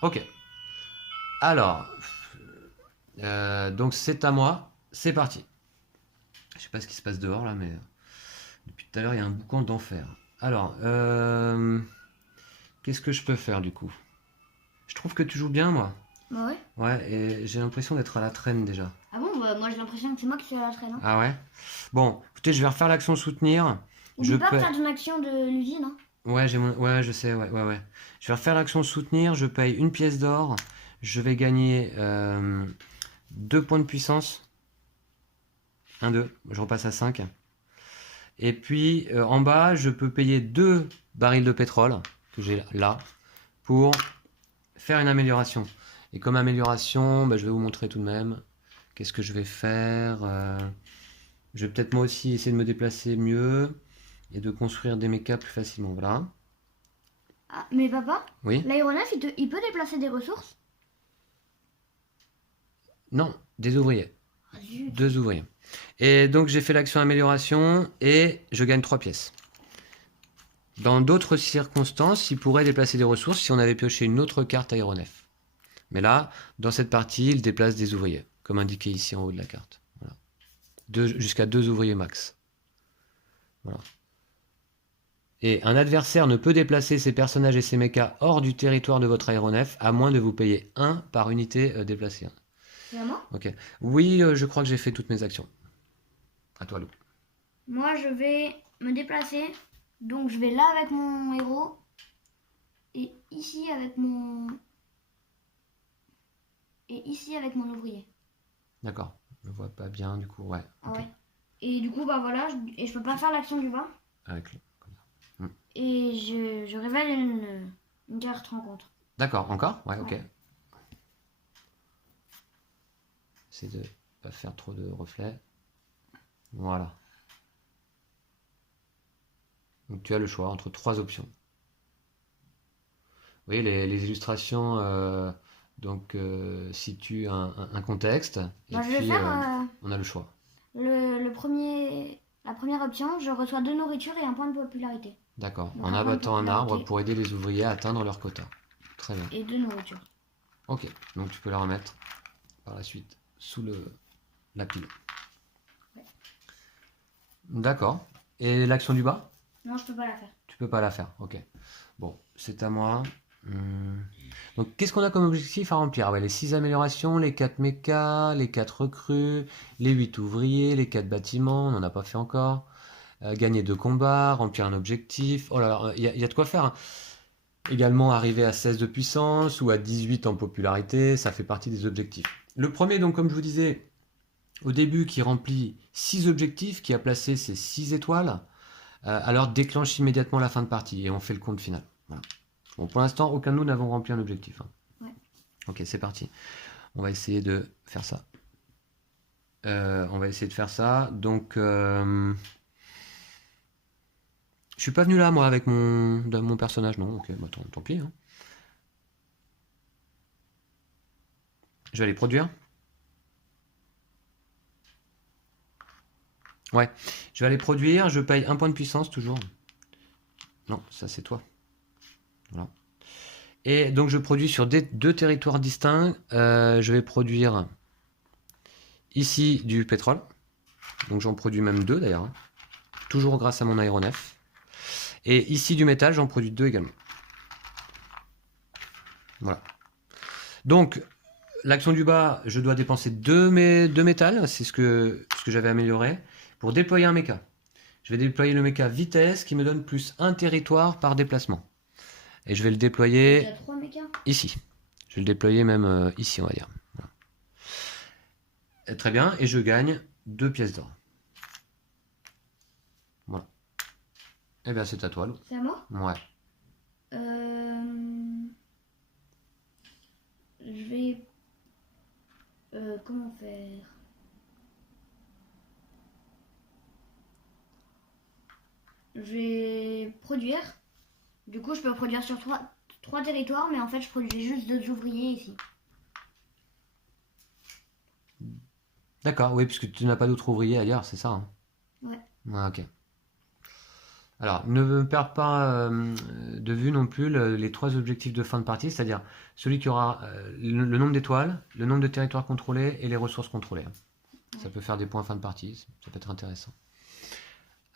Ok. Alors. Donc c'est à moi. C'est parti. Je sais pas ce qui se passe dehors là, mais. Depuis tout à l'heure, il y a un boucan d'enfer. Alors. Qu'est-ce que je peux faire du coup? Je trouve que tu joues bien, moi. Bah ouais. Ouais, et j'ai l'impression d'être à la traîne déjà. Ah bon, bah, moi j'ai l'impression que c'est moi qui suis à la traîne. Hein. Ah ouais? Bon, écoutez, je vais refaire l'action soutenir. N'oublie pas que t'as ton action de l'usine. Hein. Ouais, ouais, je sais, ouais. Je vais refaire l'action soutenir, je paye 1 pièce d'or, je vais gagner 2 points de puissance. 1, 2, je repasse à 5. Et puis en bas, je peux payer 2 barils de pétrole, que j'ai là, pour faire une amélioration. Et comme amélioration, bah, je vais vous montrer tout de même qu'est-ce que je vais faire. Je vais peut-être moi aussi essayer de me déplacer mieux et de construire des mechas plus facilement. Voilà. Ah, mais papa, Oui? l'aéronef il peut déplacer des ressources? Non, des ouvriers. Ah, zut. 2 ouvriers. Et donc j'ai fait l'action amélioration et je gagne 3 pièces. Dans d'autres circonstances, il pourrait déplacer des ressources si on avait pioché une autre carte aéronef. Mais là, dans cette partie, il déplace des ouvriers, comme indiqué ici en haut de la carte. Voilà. Jusqu'à 2 ouvriers max. Voilà. Et un adversaire ne peut déplacer ses personnages et ses mechas hors du territoire de votre aéronef, à moins de vous payer 1 par unité déplacée. C'est à moi? Ok. Oui, je crois que j'ai fait toutes mes actions. À toi, Lou. Moi, je vais me déplacer. Donc, je vais là avec mon héros. Et ici avec mon... Et ici avec mon ouvrier. D'accord. Je vois pas bien, du coup, ouais. Ah Ok. ouais. Et du coup, bah voilà. Et je peux pas faire l'action du vin. Avec le... comme ça. Et je révèle une carte rencontre. D'accord, encore? Ouais, ok. Ouais. C'est de pas faire trop de reflets. Voilà. Donc tu as le choix entre 3 options. Vous voyez, les illustrations situent un contexte et Bah, je vais puis faire on a le choix. la première option. Je reçois 2 nourritures et un point de popularité. D'accord. Donc, En un point de abattant un arbre popularité. pour aider les ouvriers à atteindre leur quota. Très bien. Et 2 nourritures. Ok. Donc tu peux la remettre par la suite sous la pile. Ouais. D'accord. Et l'action du bas? Non, je peux pas la faire. Tu peux pas la faire. Ok. Bon, c'est à moi. Donc, qu'est-ce qu'on a comme objectif à remplir? Ah ouais, les 6 améliorations, les 4 mechas, les 4 recrues, les 8 ouvriers, les 4 bâtiments, on n'en a pas fait encore. Gagner 2 combats, remplir un objectif. Oh là là, il y a de quoi faire, hein. Également arriver à 16 de puissance ou à 18 en popularité, ça fait partie des objectifs. Le premier, donc, comme je vous disais au début, qui remplit 6 objectifs, qui a placé ses 6 étoiles, alors déclenche immédiatement la fin de partie et on fait le compte final. Voilà. Bon, pour l'instant, aucun de nous n'avons rempli un objectif, hein. Ouais. Ok, c'est parti. On va essayer de faire ça. Donc, je suis pas venu là, moi, avec mon personnage, non. Ok, bah, tant pis, hein. Je vais aller produire. Ouais, je vais aller produire. Je paye 1 point de puissance, toujours. Non, ça c'est toi. Voilà. Et donc je produis sur 2 territoires distincts. Je vais produire ici du pétrole. Donc j'en produis même 2 d'ailleurs, hein. Toujours grâce à mon aéronef. Et ici du métal, j'en produis 2 également. Voilà. Donc l'action du bas, je dois dépenser 2 métal, c'est ce que j'avais amélioré, pour déployer un méca. Je vais déployer le méca vitesse qui me donne plus 1 territoire par déplacement. Et je vais le déployer... Il y a 3 mécas. Ici. Je vais le déployer même ici, on va dire. Voilà. Très bien, et je gagne 2 pièces d'or. Voilà. Eh bien, c'est à toi, Lou. C'est à moi? Ouais. Je vais... comment faire? Je vais produire. Du coup, je peux produire sur 3 territoires, mais en fait, je produis juste 2 ouvriers ici. D'accord, oui, puisque tu n'as pas d'autres ouvriers ailleurs, c'est ça, hein? Ouais. Ah, ok. Alors, ne perds pas de vue non plus les 3 objectifs de fin de partie, c'est-à-dire celui qui aura le nombre d'étoiles, le nombre de territoires contrôlés et les ressources contrôlées. Ça peut faire des points fin de partie, ça peut être intéressant.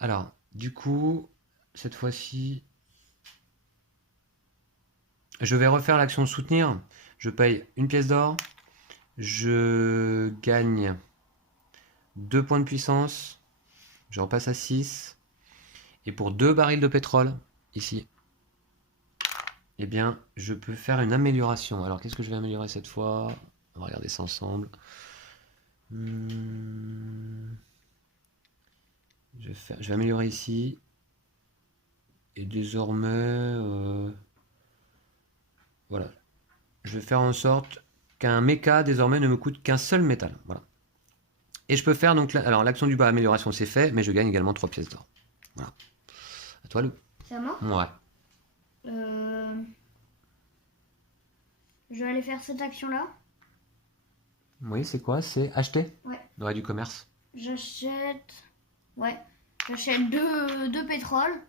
Alors, du coup, cette fois-ci, je vais refaire l'action soutenir. Je paye 1 pièce d'or, je gagne 2 points de puissance, je repasse à 6. Et pour 2 barils de pétrole, ici, eh bien, je peux faire une amélioration. Alors, qu'est-ce que je vais améliorer cette fois? On va regarder ça ensemble. Je vais améliorer ici. Et désormais, voilà. Je vais faire en sorte qu'un méca, désormais, ne me coûte qu'un seul métal. Voilà. Et je peux faire, donc, alors l'action du bas, amélioration, c'est fait, mais je gagne également 3 pièces d'or. Voilà. À toi, Lou. C'est à moi? Ouais. Je vais aller faire cette action-là. Oui, c'est quoi? C'est acheter? Ouais. Ouais, du commerce. J'achète... Ouais. J'achète deux pétroles.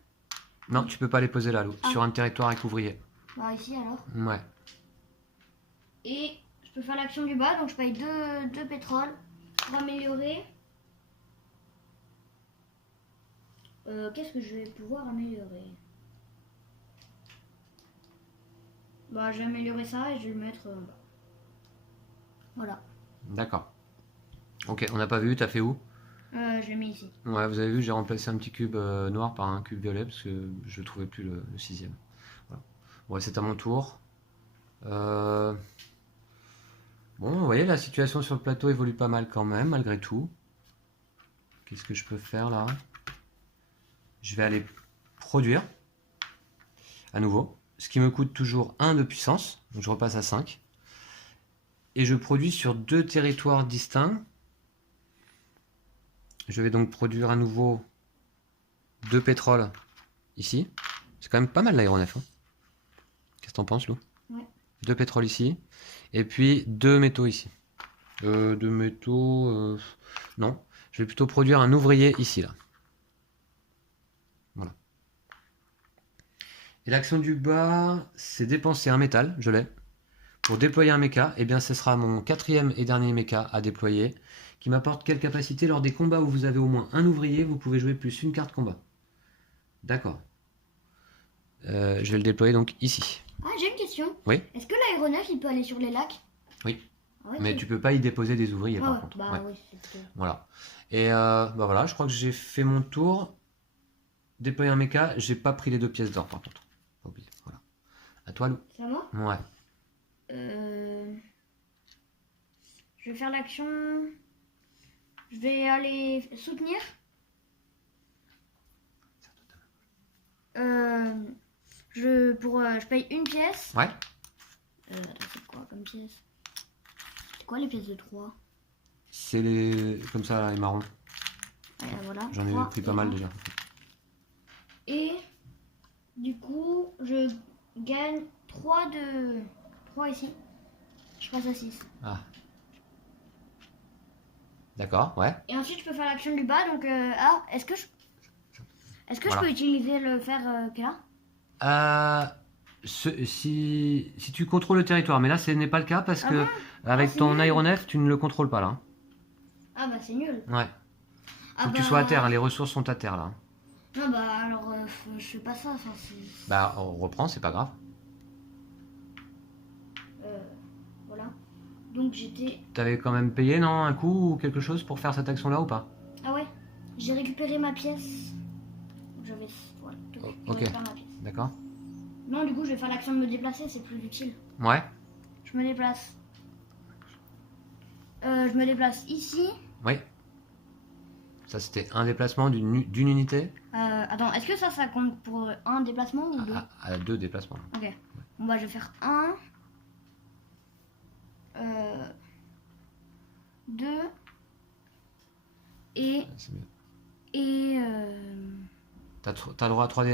Non, tu peux pas les poser là, Lou. Ah. Sur un territoire avec ouvrier. Bah ici alors. Ouais. Et je peux faire l'action du bas, donc je paye deux pétroles pour améliorer. Qu'est-ce que je vais pouvoir améliorer? Bah je vais améliorer ça et je vais le mettre en bas. Voilà. D'accord. Ok, on n'a pas vu, t'as fait où? Je l'ai mis ici. Ouais, vous avez vu, j'ai remplacé un petit cube noir par un cube violet parce que je trouvais plus le sixième. Voilà. Bon, c'est à mon tour. Bon, vous voyez, la situation sur le plateau évolue pas mal quand même, malgré tout. Qu'est-ce que je peux faire là? Je vais aller produire à nouveau, ce qui me coûte toujours 1 de puissance, donc je repasse à 5. Et je produis sur 2 territoires distincts. Je vais donc produire à nouveau 2 pétroles ici. C'est quand même pas mal l'aéronef. Hein. Qu'est-ce que t'en penses, Lou? Ouais. 2 pétroles ici. Et puis 2 métaux ici. 2 métaux... non. Je vais plutôt produire un ouvrier ici, là. Voilà. Et l'action du bas, c'est dépenser un métal, je l'ai. Pour déployer un mecha, eh bien ce sera mon 4e et dernier mecha à déployer, qui m'apporte quelle capacité lors des combats où vous avez au moins un ouvrier, vous pouvez jouer plus une carte combat. D'accord. Je vais le déployer donc ici. Ah, j'ai une question. Oui. Est-ce que l'aéronef il peut aller sur les lacs? Oui. Ah ouais, Mais tu peux pas y déposer des ouvriers par contre. Bah Ouais. oui, c'est plutôt... Voilà. Et bah voilà, je crois que j'ai fait mon tour. Déployer un mecha, j'ai pas pris les 2 pièces d'or par contre. Pas oublié. Voilà. À toi, Lou. C'est à moi? Ouais. Je vais faire l'action. Je vais aller soutenir. Je paye une pièce. Ouais. Attends, c'est quoi comme pièce? C'est quoi les pièces de 3? C'est les... comme ça, là, les marrons. Voilà. J'en ai 3 pris et pas mal 1. déjà. Et du coup, je gagne 3 ici. Je passe à 6. Ah. D'accord, ouais. Et ensuite, je peux faire l'action du bas. Donc, est-ce que je Voilà. peux utiliser le fer là? Si tu contrôles le territoire, mais là ce n'est pas le cas parce Ah que bon? avec c'est ton nul. aéronef, tu ne le contrôles pas là. Hein. Ah bah c'est nul. Ouais. Ah Faut que tu sois à terre, hein, les ressources sont à terre là. Non bah alors je fais pas ça. Enfin, Bah on reprend, c'est pas grave. voilà. Donc j'étais... T'avais quand même payé, non, un coup ou quelque chose pour faire cette action là ou pas? Ah ouais. J'ai récupéré ma pièce. J'avais... Voilà. Donc, je ok. récupère ma pièce. D'accord. Non du coup je vais faire l'action de me déplacer, c'est plus utile. Ouais. Je me déplace. Je me déplace ici. Oui. Ça c'était un déplacement d'une unité Attends, est-ce que ça compte pour un déplacement ou deux? à 2 déplacements. Ok. Bon bah je vais faire 1. 2. Et... C'est mieux. Et... T'as le droit à 3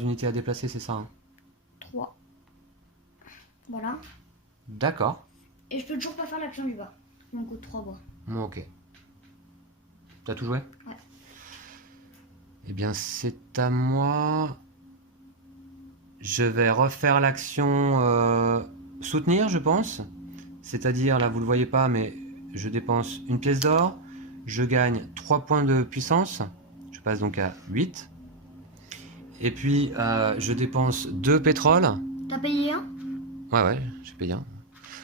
unités à déplacer, c'est ça hein? 3. Voilà. D'accord. Et je peux toujours pas faire l'action du bas. Il me coûte 3 bois. Bon, ok. T'as tout joué? Ouais. Eh bien, c'est à moi. Je vais refaire l'action soutenir, je pense. C'est-à-dire, là, vous le voyez pas, mais je dépense une pièce d'or. Je gagne 3 points de puissance. Je passe donc à 8. Et puis, je dépense 2 pétroles. T'as payé un? Ouais, j'ai payé un.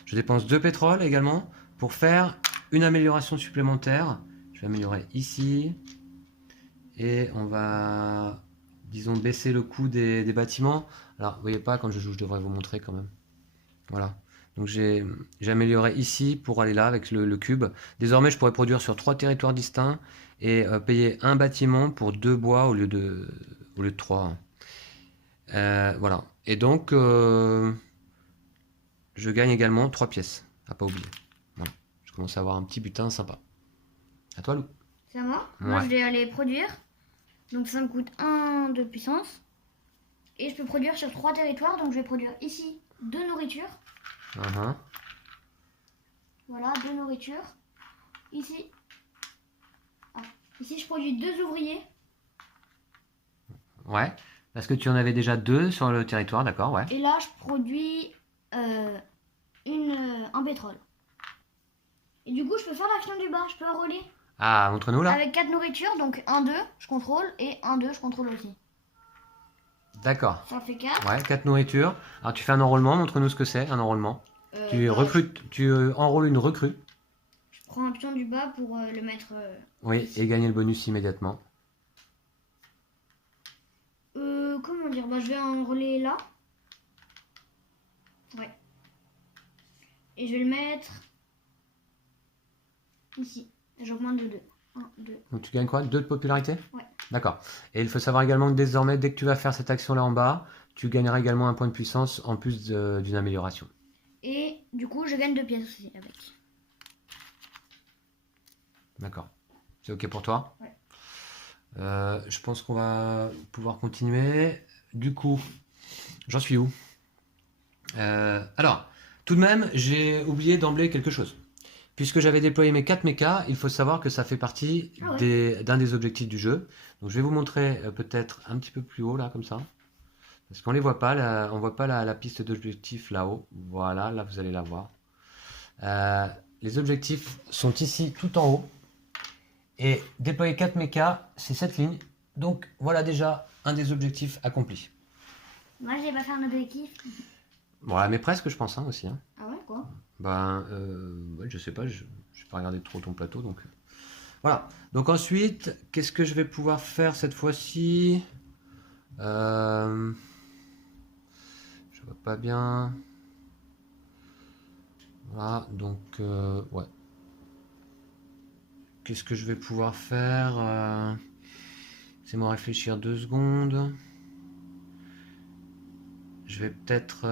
Je dépense 2 pétroles également pour faire une amélioration supplémentaire. Je vais améliorer ici. Et on va, disons, baisser le coût des bâtiments. Alors, vous voyez pas, quand je joue, je devrais vous montrer quand même. Voilà. Donc j'ai amélioré ici pour aller là avec le cube. Désormais, je pourrais produire sur 3 territoires distincts et payer un bâtiment pour 2 bois au lieu de 3. Voilà. Et donc, je gagne également 3 pièces. À pas oublier. Voilà. Je commence à avoir un petit butin sympa. À toi, Lou. C'est à moi? Ouais. Moi je vais aller produire. Donc ça me coûte 1 de puissance. Et je peux produire sur 3 territoires. Donc je vais produire ici 2 nourritures. Voilà, 2 nourritures. Ici. Ah, Ici, je produis 2 ouvriers. Ouais. Parce que tu en avais déjà 2 sur le territoire, d'accord, ouais. Et là, je produis un pétrole. Et du coup, je peux faire l'action du bas. Je peux enrôler. Ah, montre-nous là. Avec 4 nourritures, donc 1, 2, je contrôle. Et 1, 2, je contrôle aussi. D'accord. Ça fait 4. Ouais, 4 nourritures. Alors tu fais un enrôlement, montre-nous ce que c'est, un enrôlement. Tu Bah, recrutes, tu enrôles une recrue. Je prends un pion du bas pour le mettre. Oui, ici. et gagner le bonus immédiatement. Comment dire, bah, je vais enrôler là. Ouais. Et je vais le mettre ici. J'augmente de 2. 1, 2. Donc tu gagnes quoi? 2 de popularité? Ouais. D'accord. Et il faut savoir également que désormais, dès que tu vas faire cette action là en bas, tu gagneras également un point de puissance en plus d'une amélioration. Et du coup, je gagne 2 pièces aussi avec. D'accord. C'est ok pour toi? Ouais. Je pense qu'on va pouvoir continuer. Du coup, j'en suis où? Alors, tout de même, j'ai oublié d'emblée quelque chose. Puisque j'avais déployé mes 4 mechas, il faut savoir que ça fait partie d'un des objectifs du jeu. Donc je vais vous montrer peut-être un petit peu plus haut là, comme ça. Parce qu'on les voit pas, là, on voit pas la piste d'objectifs là-haut. Voilà, là vous allez la voir. Les objectifs sont ici tout en haut. Et déployer 4 mechas, c'est cette ligne. Donc voilà déjà un des objectifs accomplis. Moi, j'ai pas fait un objectif. Voilà, mais presque je pense hein, aussi. Hein. Ah ouais, quoi? Ben, ouais, je sais pas, je n'ai pas regardé trop ton plateau, donc voilà. Donc ensuite, qu'est-ce que je vais pouvoir faire cette fois-ci? Je vois pas bien. Voilà, donc ouais. Qu'est-ce que je vais pouvoir faire? Laissez-moi réfléchir 2 secondes. Je vais peut-être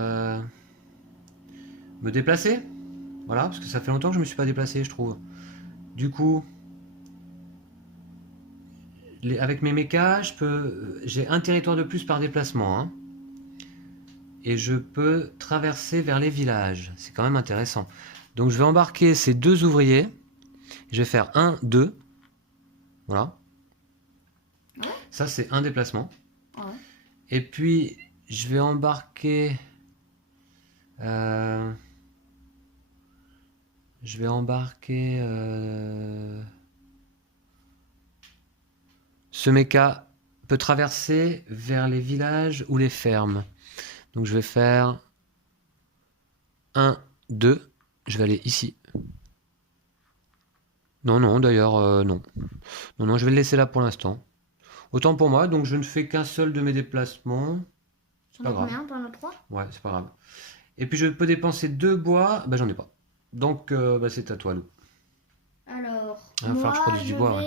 me déplacer. Voilà, parce que ça fait longtemps que je me suis pas déplacé, je trouve. Du coup, avec mes mechas, j'ai un territoire de plus par déplacement. Hein. Et je peux traverser vers les villages. C'est quand même intéressant. Donc je vais embarquer ces 2 ouvriers. Je vais faire 1, 2. Voilà. Ouais. Ça, c'est un déplacement. Ouais. Et puis, je vais embarquer... Ce mecha peut traverser vers les villages ou les fermes. Donc je vais faire 1, 2. Je vais aller ici. Non, non, d'ailleurs, non. Non, non, je vais le laisser là pour l'instant. Autant pour moi, donc je ne fais qu'un seul de mes déplacements. T'en as combien? T'en as 3? Ouais, c'est pas grave. Et puis je peux dépenser 2 bois. Bah j'en ai pas. Donc bah, c'est à toi, Lou. Alors, Il va falloir que je produise du bois.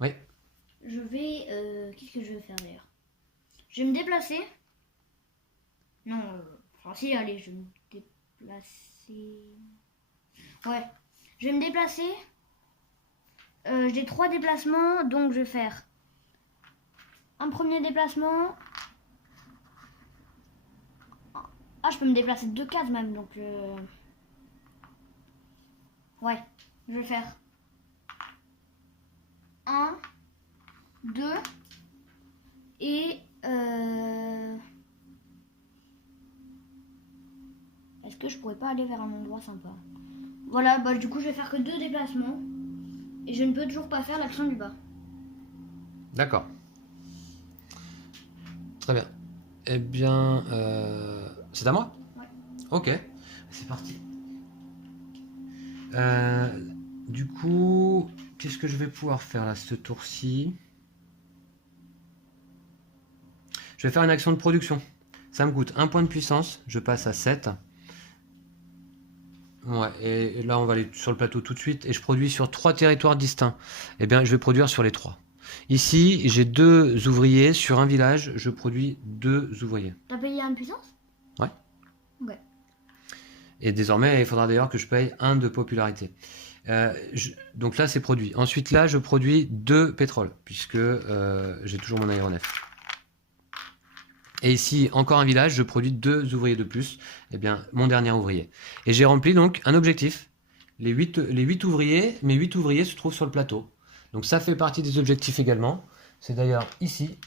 Oui. Je vais... Qu'est-ce que je vais faire d'ailleurs? Je vais me déplacer. Non, enfin si, allez, je vais me déplacer. Ouais. Je vais me déplacer. J'ai 3 déplacements, donc je vais faire un premier déplacement. Ah, je peux me déplacer de 2 cases même, donc... Ouais, je vais faire 1, 2 et... Est-ce que je pourrais pas aller vers un endroit sympa? Voilà, bah du coup je vais faire que 2 déplacements. Et je ne peux toujours pas faire l'action du bas. D'accord. Très bien. Eh bien, c'est à moi? Ouais. Ok, c'est parti. Du coup, qu'est-ce que je vais pouvoir faire là, ce tour-ci? Je vais faire une action de production. Ça me coûte 1 point de puissance, je passe à 7. Ouais, et là on va aller sur le plateau tout de suite, et je produis sur 3 territoires distincts. Eh bien, je vais produire sur les 3. Ici, j'ai 2 ouvriers, sur un village, je produis 2 ouvriers. T'as payé 1 de puissance? Ouais. Ouais. Et désormais, il faudra d'ailleurs que je paye 1 de popularité. Donc là, c'est produit. Ensuite, là, je produis 2 pétroles, puisque j'ai toujours mon aéronef. Et ici, encore un village, je produis 2 ouvriers de plus. Eh bien, mon dernier ouvrier. Et j'ai rempli donc un objectif. Les 8 ouvriers, mes 8 ouvriers se trouvent sur le plateau. Donc ça fait partie des objectifs également. C'est d'ailleurs ici,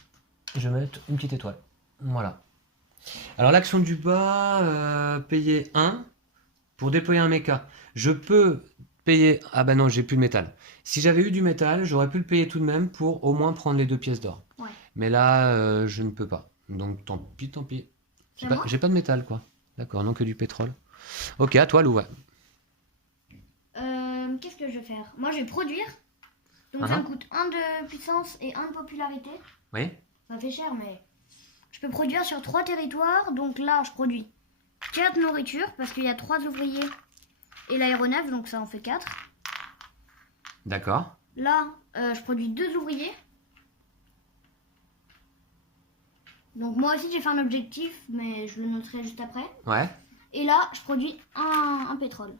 je vais mettre une petite étoile. Voilà. Alors l'action du bas, payer 1 pour déployer un méca. Je peux payer... Ah bah non, j'ai plus de métal. Si j'avais eu du métal, j'aurais pu le payer tout de même pour au moins prendre les 2 pièces d'or. Ouais. Mais là, je ne peux pas. Donc tant pis, tant pis. J'ai pas de métal, quoi. D'accord, non que du pétrole. Ok, à toi, Lou. Ouais. Qu'est-ce que je vais faire? Moi, je vais produire. Donc ça me coûte 1 de puissance et 1 de popularité. Oui. Ça fait cher, mais je peux produire sur 3 territoires. Donc là, je produis 4 nourritures parce qu'il y a 3 ouvriers et l'aéronef, donc ça en fait 4. D'accord. Là, je produis 2 ouvriers. Donc moi aussi, j'ai fait un objectif, mais je le noterai juste après. Ouais. Et là, je produis un pétrole.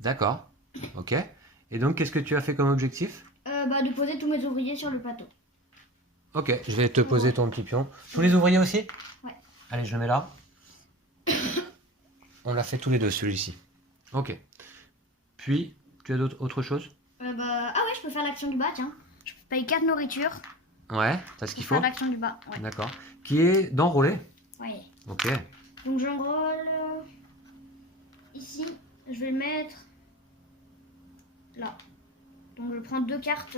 D'accord. Ok. Et donc, qu'est-ce que tu as fait comme objectif? De poser tous mes ouvriers sur le plateau. Ok, je vais te poser ton petit pion. Tous les ouvriers aussi? Ouais. Allez, je le mets là. On l'a fait tous les deux, celui-ci. Ok. Puis, tu as autre chose? Ah ouais, je peux faire l'action du bas, tiens. Je paye 4 nourritures. Ouais, t'as ce qu'il faut? Faire l'action du bas, ouais. D'accord. Qui est d'enrôler? Ouais. Ok. Donc j'enrôle ici. Je vais le mettre là. Donc je prends 2 cartes.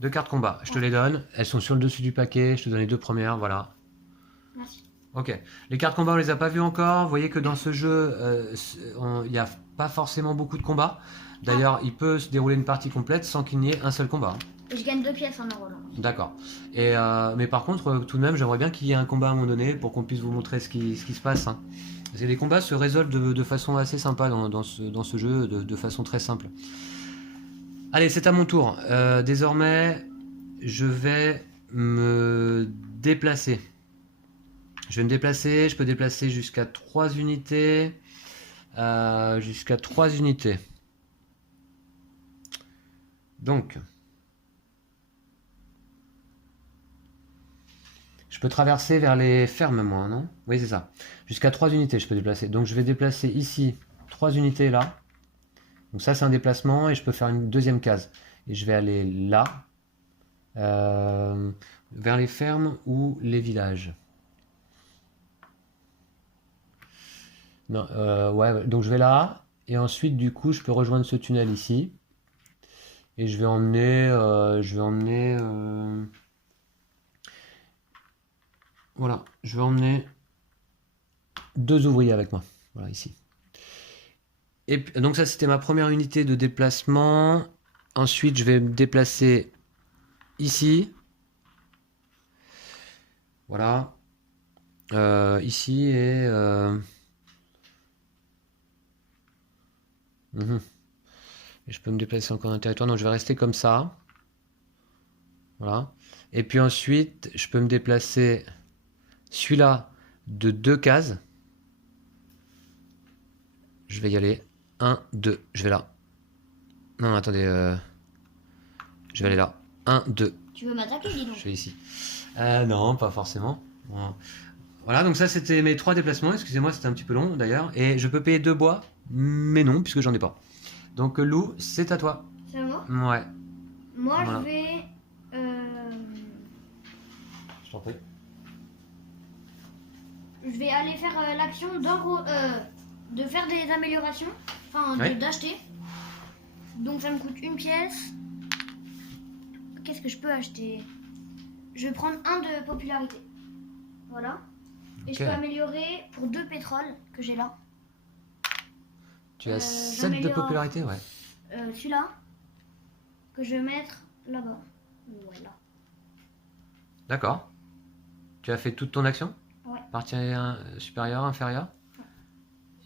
2 cartes combat, je te les donne. Elles sont sur le dessus du paquet. Je te donne les 2 premières, voilà. Merci. Ok. Les cartes combat, on les a pas vues encore. Vous voyez que dans ce jeu, il n'y a pas forcément beaucoup de combats. D'ailleurs, il peut se dérouler une partie complète sans qu'il n'y ait un seul combat. Et je gagne 2 pièces en enrôlant. D'accord. Et mais par contre, tout de même, j'aimerais bien qu'il y ait un combat à un moment donné pour qu'on puisse vous montrer ce qui se passe. Hein. Parce que les combats se résolvent de façon assez sympa dans ce jeu, de façon très simple. Allez, c'est à mon tour. Désormais, je vais me déplacer. Je vais me déplacer. Je peux déplacer jusqu'à 3 unités. Jusqu'à 3 unités. Donc... Je peux traverser vers les fermes, moi, non? Oui, c'est ça. Jusqu'à 3 unités, je peux déplacer. Donc, je vais déplacer ici 3 unités là. Donc, ça, c'est un déplacement et je peux faire une deuxième case. Et je vais aller là, vers les fermes ou les villages. Non, ouais, donc je vais là. Et ensuite, du coup, je peux rejoindre ce tunnel ici. Et je vais emmener... Voilà, je vais emmener 2 ouvriers avec moi. Voilà, ici. Et donc ça, c'était ma première unité de déplacement. Ensuite, je vais me déplacer ici. Voilà. Ici et... Et je peux me déplacer encore dans un territoire. Non, je vais rester comme ça. Voilà. Et puis ensuite, je peux me déplacer... Celui-là de 2 cases. Je vais y aller. 1, 2. Je vais là. Non, attendez. Je vais aller là. 1, 2. Tu veux m'attaquer, dis donc? Je vais ici. Non, pas forcément. Voilà, donc ça c'était mes 3 déplacements. Excusez-moi, c'était un petit peu long d'ailleurs. Et je peux payer 2 bois, mais non, puisque j'en ai pas. Donc Lou, c'est à toi. C'est à moi? Ouais. Moi, voilà. Je vais... Je t'en prie. Je vais aller faire l'action de faire des améliorations, enfin d'acheter. Donc ça me coûte 1 pièce. Qu'est-ce que je peux acheter? Je vais prendre 1 de popularité. Voilà. Et je peux améliorer pour 2 pétroles que j'ai là. Tu as 7 de popularité, ouais. Celui-là, que je vais mettre là-bas. Voilà. D'accord. Tu as fait toute ton action? Ouais. Partie supérieure, inférieure? Ouais.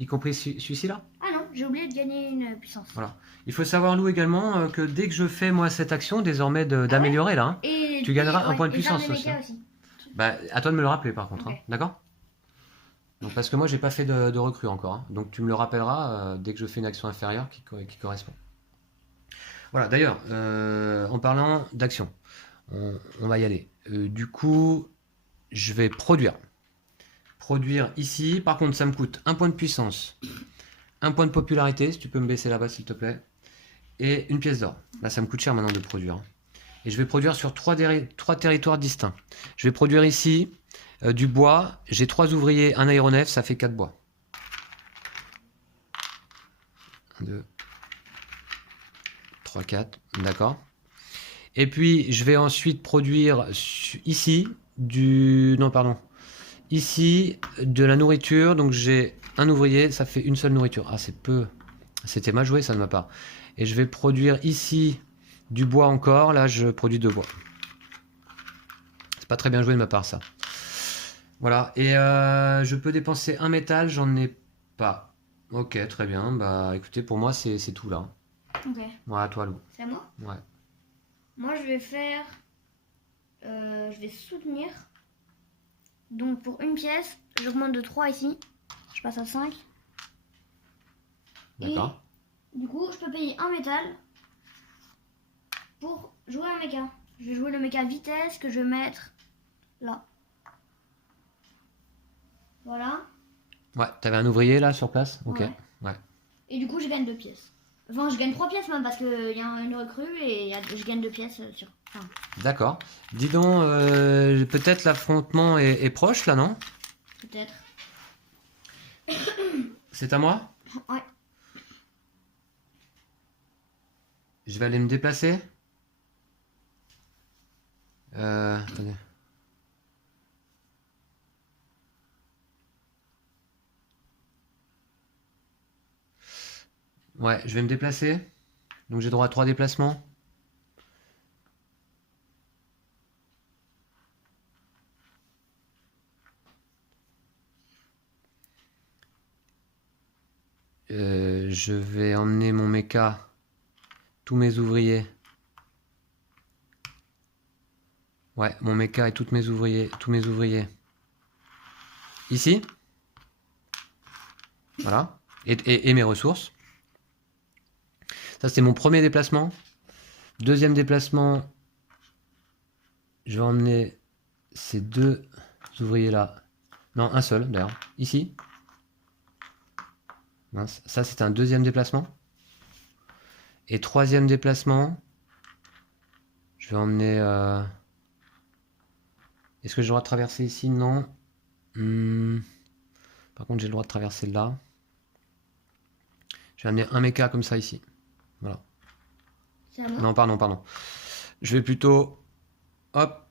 Y compris celui-ci là? Ah non, j'ai oublié de gagner une puissance. Voilà. Il faut savoir, Lou, également, que dès que je fais, moi, cette action, désormais, d'améliorer, là, hein, tu gagneras un point de puissance aussi. Bah, à toi de me le rappeler, par contre. Okay. Hein, d'accord? Donc, parce que moi, j'ai pas fait de recrue encore. Hein, donc, tu me le rappelleras dès que je fais une action inférieure qui correspond. Voilà, d'ailleurs, en parlant d'action, on va y aller. Du coup, je vais produire. Produire ici. Par contre, ça me coûte 1 point de puissance, 1 point de popularité, si tu peux me baisser là-bas, s'il te plaît, et 1 pièce d'or. Là, ça me coûte cher maintenant de produire. et je vais produire sur trois territoires distincts. Je vais produire ici du bois. J'ai 3 ouvriers, un aéronef, ça fait 4 bois. 1, 2, 3, 4, d'accord. Et puis, je vais ensuite produire ici ici, de la nourriture. Donc, j'ai un ouvrier, ça fait une seule nourriture. Ah, c'est peu. C'était mal joué, ça de ma part. Et je vais produire ici du bois encore. Là, je produis 2 bois. C'est pas très bien joué de ma part, ça. Voilà. Et je peux dépenser un métal, j'en ai pas. Ok, très bien. Bah, écoutez, pour moi, c'est tout là. Ok. Ouais, à toi, Lou. C'est à moi? Ouais. Moi, je vais faire... je vais soutenir. Donc, pour une pièce, j'augmente de 3 ici. Je passe à 5. D'accord. Et du coup, je peux payer un métal pour jouer un méca. Je vais jouer le méca vitesse que je vais mettre là. Voilà. Ouais, t'avais un ouvrier là sur place? Ok. Ouais. Ouais. Et du coup, je gagne 2 pièces. Enfin, je gagne 3 pièces même parce qu'il y a une recrue et je gagne 2 pièces sur... Enfin, D'accord. Dis donc, peut-être l'affrontement est proche là, non? peut-être. C'est à moi? Ouais. Je vais aller me déplacer. Attendez. Ouais, je vais me déplacer. Donc j'ai droit à 3 déplacements. Je vais emmener mon méca, tous mes ouvriers. Ouais, mon méca et tous mes ouvriers. Ici. Voilà. Et mes ressources. Ça, c'est mon premier déplacement. Deuxième déplacement, je vais emmener ces 2 ouvriers-là. Non, un seul, d'ailleurs. Ici. Mince. Ça, c'est un deuxième déplacement. Et troisième déplacement, je vais emmener... Est-ce que j'ai le droit de traverser ici? Non. Par contre, j'ai le droit de traverser là. Je vais amener un méca comme ça ici. Voilà. C'est à moi? Non, pardon. Je vais plutôt, hop,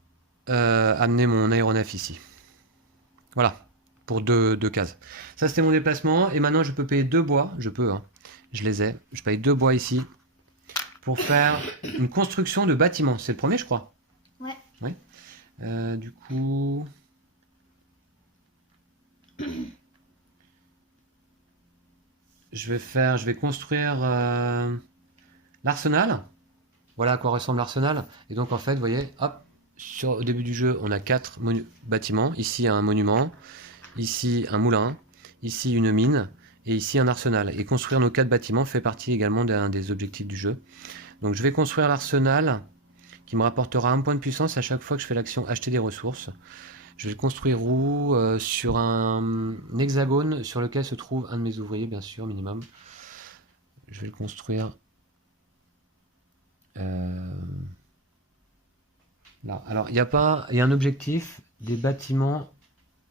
amener mon aéronef ici. Voilà, pour deux cases. Ça, c'était mon déplacement. Et maintenant, je peux payer 2 bois. Je peux, hein. Je les ai. Je paye 2 bois ici pour faire une construction de bâtiment. C'est le premier, je crois. Ouais. Oui. Du coup... Je vais construire l'arsenal. Voilà à quoi ressemble l'arsenal. Et donc en fait, vous voyez, hop, au début du jeu, on a 4 bâtiments. Ici un monument, ici un moulin, ici une mine, et ici un arsenal. Et construire nos 4 bâtiments fait partie également d'un des objectifs du jeu. Donc je vais construire l'arsenal qui me rapportera 1 point de puissance à chaque fois que je fais l'action acheter des ressources. Je vais le construire où? Sur un hexagone sur lequel se trouve un de mes ouvriers, bien sûr, minimum. Je vais le construire là. Alors, il y a un objectif des bâtiments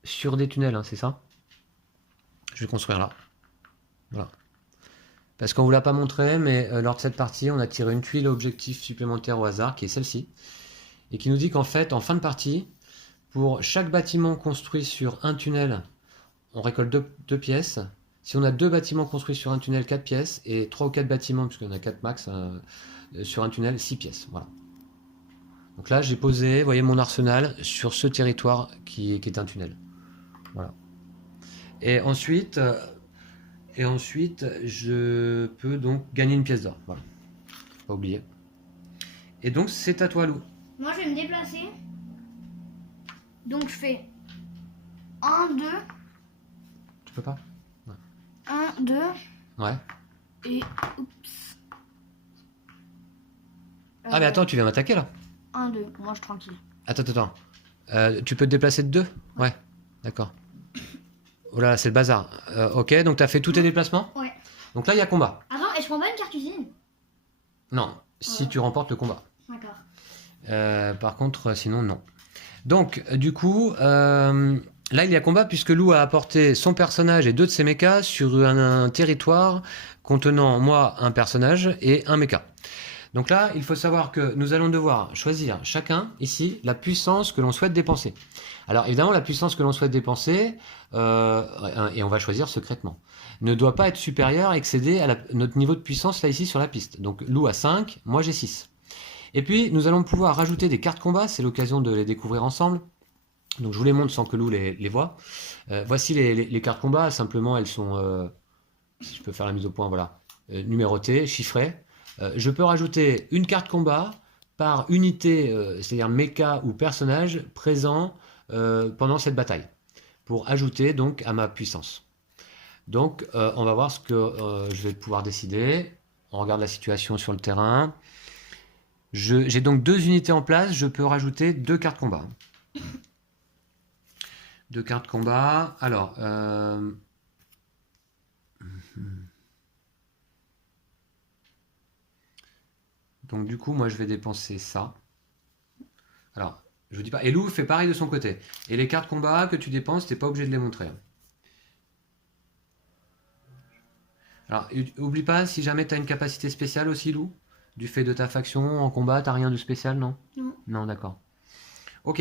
sur des tunnels, hein, c'est ça? Je vais le construire là. Voilà. Parce qu'on ne vous l'a pas montré, mais lors de cette partie, on a tiré une tuile objectif supplémentaire au hasard, qui est celle-ci, et qui nous dit qu'en fait, en fin de partie, pour chaque bâtiment construit sur un tunnel, on récolte 2 pièces. Si on a 2 bâtiments construits sur un tunnel, 4 pièces. Et 3 ou 4 bâtiments, puisqu'il y en a 4 max, sur un tunnel, 6 pièces. Voilà. Donc là, j'ai posé, vous voyez, mon arsenal sur ce territoire qui est un tunnel. Voilà. Et ensuite, je peux donc gagner une pièce d'or. Voilà. Faut pas oublier. Et donc, c'est à toi, Lou. Moi, je vais me déplacer. Donc, je fais 1, 2. Tu peux pas? 1, 2. Ouais. Et oups. Ah, mais attends, tu viens m'attaquer là? 1, 2. Moi, je tranquille. Attends. Tu peux te déplacer de 2? Ouais, d'accord. Oh là là, c'est le bazar. Ok, donc tu as fait tous tes déplacements? Ouais. Donc là, il y a combat. Attends, et je prends pas une carte usine? Non, si tu remportes le combat. D'accord. Par contre, sinon, non. Donc, du coup, là, il y a combat puisque Lou a apporté son personnage et deux de ses mechas sur un territoire contenant, moi, un personnage et un mecha. Donc là, il faut savoir que nous allons devoir choisir chacun, ici, la puissance que l'on souhaite dépenser. Alors, évidemment, la puissance que l'on souhaite dépenser, et on va choisir secrètement, ne doit pas être supérieure, excéder à notre niveau de puissance, là, ici, sur la piste. Donc, Lou a 5, moi j'ai 6. Et puis, nous allons pouvoir rajouter des cartes combat, c'est l'occasion de les découvrir ensemble. Donc, je vous les montre sans que Lou les voit. Voici les cartes combat, simplement, elles sont, si je peux faire la mise au point, voilà, numérotées, chiffrées. Je peux rajouter une carte combat par unité, c'est-à-dire mecha ou personnage présent pendant cette bataille, pour ajouter donc à ma puissance. Donc, on va voir ce que je vais pouvoir décider. On regarde la situation sur le terrain. J'ai donc 2 unités en place, je peux rajouter 2 cartes combat. 2 cartes combat. Alors, donc du coup, moi je vais dépenser ça. Alors, je vous dis pas. Et Lou fait pareil de son côté. Et les cartes combat que tu dépenses, t'es pas obligé de les montrer. Alors, oublie pas, si jamais tu as une capacité spéciale aussi, Lou, du fait de ta faction en combat, t'as rien de spécial, non? Non. Non, d'accord. Ok,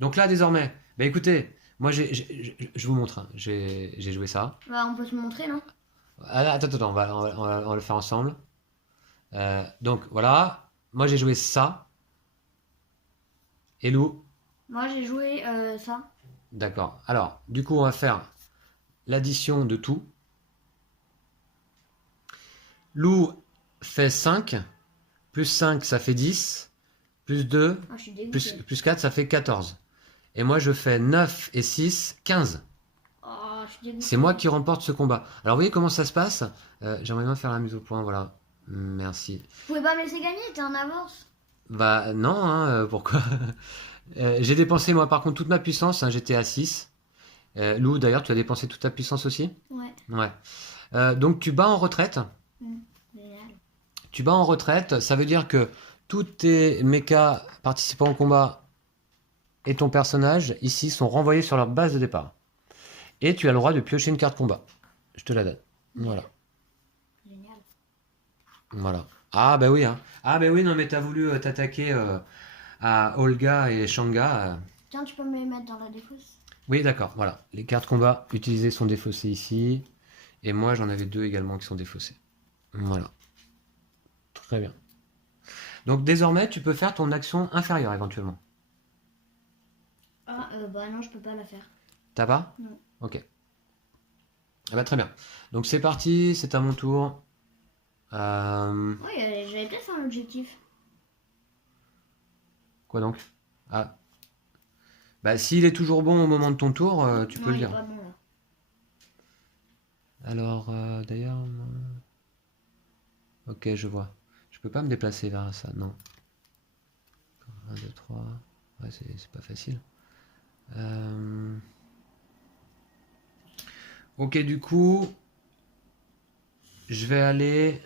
donc là, désormais, bah écoutez, moi, je vous montre, hein. J'ai joué ça. Bah, on peut se montrer, non? Ah, attends, on va le faire ensemble. Donc, voilà, moi, j'ai joué ça. Et Lou? Moi, j'ai joué ça. D'accord. Alors, du coup, on va faire l'addition de tout. Lou fait 5. Plus 5, ça fait 10. Plus 2, Ah, je suis dégoûtée. plus 4, ça fait 14. Et moi, je fais 9 et 6, 15. Oh, je suis dégoûtée. C'est moi qui remporte ce combat. Alors, vous voyez comment ça se passe? J'aimerais bien faire la mise au point, voilà. Merci. Vous pouvez pas me laisser gagner, t'es en avance. Bah, non, hein, pourquoi? J'ai dépensé, moi, par contre, toute ma puissance. Hein, j'étais à 6. Lou, d'ailleurs, tu as dépensé toute ta puissance aussi? Ouais. Ouais. Donc, tu bats en retraite. Génial. Tu bats en retraite, ça veut dire que tous tes mechas participant au combat et ton personnage, ici, sont renvoyés sur leur base de départ. Et tu as le droit de piocher une carte combat. Je te la donne. Voilà. Génial. Voilà. Ah bah oui, hein. Ah bah oui, non mais t'as voulu t'attaquer à Olga et Shanga. Tiens, tu peux me les mettre dans la défausse. Oui, d'accord, voilà. Les cartes combat utilisées sont défaussées ici. Et moi, j'en avais 2 également qui sont défaussées. Voilà. Très bien. Donc désormais, tu peux faire ton action inférieure éventuellement. Ah, bah non, je peux pas la faire. T'as pas? Non. Ok. Ah bah très bien. Donc c'est parti, c'est à mon tour. Oui, j'avais peut-être un objectif. Quoi donc? Ah. Bah s'il est toujours bon au moment de ton tour, tu peux Non, le il est dire. pas bon là. Alors d'ailleurs... Ok, je vois. Je peux pas me déplacer vers ça, non. 1, 2, 3. Ouais, c'est pas facile. Ok, du coup... Je vais aller...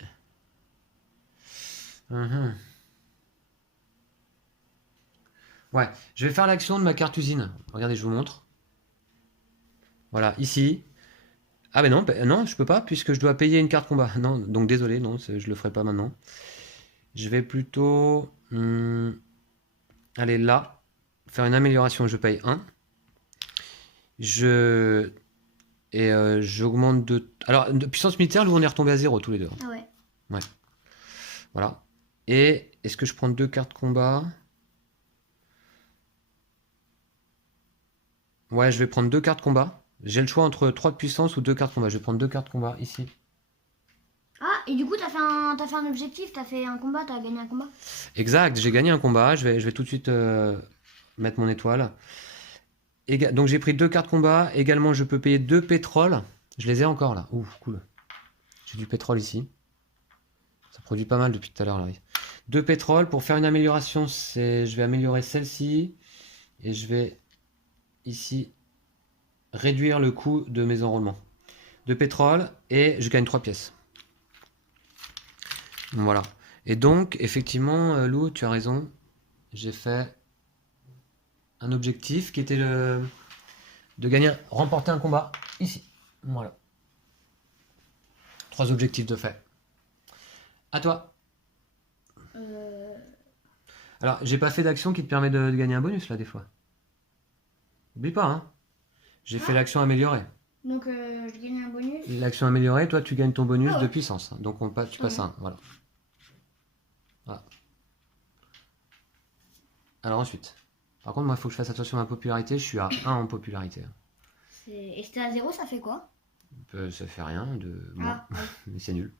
Ouais, je vais faire l'action de ma carte usine. Regardez, je vous montre. Voilà, ici. Ah ben non, non, je peux pas puisque je dois payer une carte combat. Non, donc désolé, non, je le ferai pas maintenant. Je vais plutôt aller là, faire une amélioration. Je paye 1. J'augmente de... Alors, de puissance militaire, nous on est retombé à 0 tous les deux. Ah ouais. Ouais. Voilà. Et est-ce que je prends 2 cartes combat? Ouais, je vais prendre 2 cartes combat. J'ai le choix entre 3 de puissance ou 2 cartes combat. Je vais prendre 2 cartes combat ici. Ah, et du coup, t'as fait un objectif, t'as fait un combat, t'as gagné un combat. Exact, j'ai gagné un combat. Je vais tout de suite mettre mon étoile. Donc j'ai pris 2 cartes combat. Également, je peux payer 2 pétroles. Je les ai encore là. Ouh, cool. J'ai du pétrole ici. Ça produit pas mal depuis tout à l'heure là. 2 pétroles pour faire une amélioration. Je vais améliorer celle-ci. Et je vais ici réduire le coût de mes enrôlements. 2 pétrole et je gagne 3 pièces. Voilà. Et donc, effectivement, Lou, tu as raison. j'ai fait un objectif qui était de gagner, remporter un combat ici. Voilà. 3 objectifs de fait. À toi. Alors, j'ai pas fait d'action qui te permet de gagner un bonus là des fois. N'oublie pas, hein. J'ai fait l'action améliorée. Donc je gagne un bonus. L'action améliorée, toi tu gagnes ton bonus Ah ouais. de puissance. Donc tu passes à 1. Voilà. Voilà. Alors ensuite. Par contre, moi, il faut que je fasse attention à ma popularité. Je suis à 1 en popularité. Et si t'es à 0, ça fait quoi? Ça fait rien de moi. Ah, ouais. Mais c'est nul.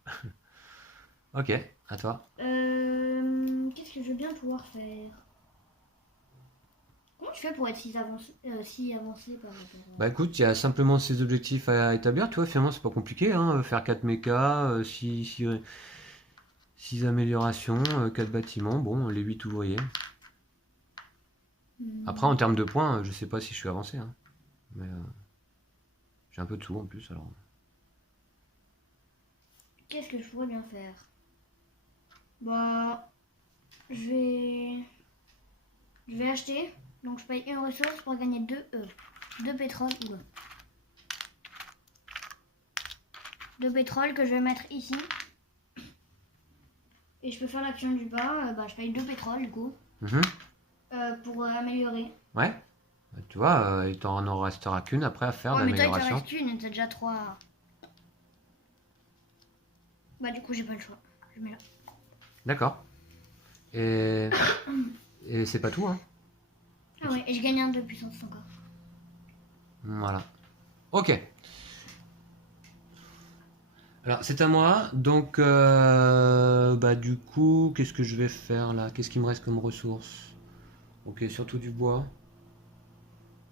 Ok, à toi. Qu'est-ce que je veux bien pouvoir faire? Comment tu fais pour être si avancé par rapport à... Bah écoute, il y a simplement ces objectifs à établir. Tu vois, finalement, c'est pas compliqué. Hein. Faire 4 mechas, 6 améliorations, 4 bâtiments. Bon, les 8 ouvriers. Après, en termes de points, je sais pas si je suis avancé. Hein. Mais j'ai un peu de tout en plus. Alors. Qu'est-ce que je pourrais bien faire? Bah, je vais acheter. Donc je paye une ressource pour gagner 2 pétrole. 2 pétrole que je vais mettre ici. Et je peux faire l'action du bas. Je paye 2 pétrole du coup. Pour améliorer. Ouais. Bah, tu vois, il t'en restera qu'une après à faire Ouais, mais toi, il te d'amélioration. reste qu'une, t'as déjà 3. Bah, du coup, j'ai pas le choix. Je mets là. D'accord. Et c'est pas tout, hein. Ah ouais, et je gagne un de puissance encore. Voilà. Ok. Alors, c'est à moi. Donc, bah, du coup, qu'est-ce que je vais faire là? Qu'est-ce qu'il me reste comme ressource? Ok, surtout du bois.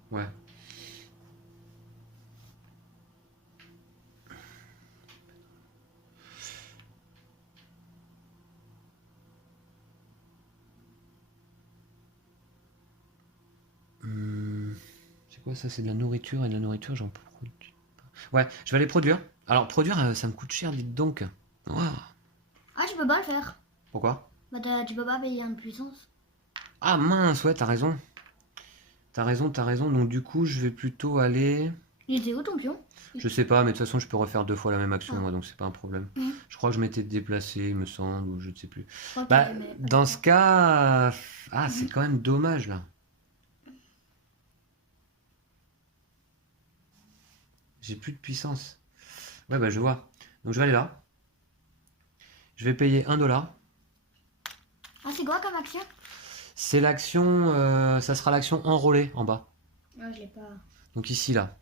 Ouais. C'est quoi ça? C'est de la nourriture et de la nourriture, j'en produis pas. Ouais, je vais aller produire. Alors, produire, ça me coûte cher, dites donc. Ouah. Ah, tu peux pas le faire. Pourquoi? Bah, tu peux pas payer un de puissance. Ah mince, ouais, t'as raison. T'as raison, t'as raison. Donc, du coup, je vais plutôt aller. Il était où ton pion? Je sais pas, mais de toute façon, je peux refaire 2 fois la même action, Ah. moi, donc c'est pas un problème. Mhm. Je crois que je m'étais déplacé, il me semble, ou je ne sais plus. Je crois que Bah, t'avais mis- dans ce cas. Ah, c'est quand même dommage, là. J'ai plus de puissance. Ouais, bah, je vois. Donc, je vais aller là. Je vais payer 1 $. Ah, c'est quoi comme action? C'est l'action. Ça sera l'action enrôlée en bas. Ah, je l'ai pas. Donc, ici, là.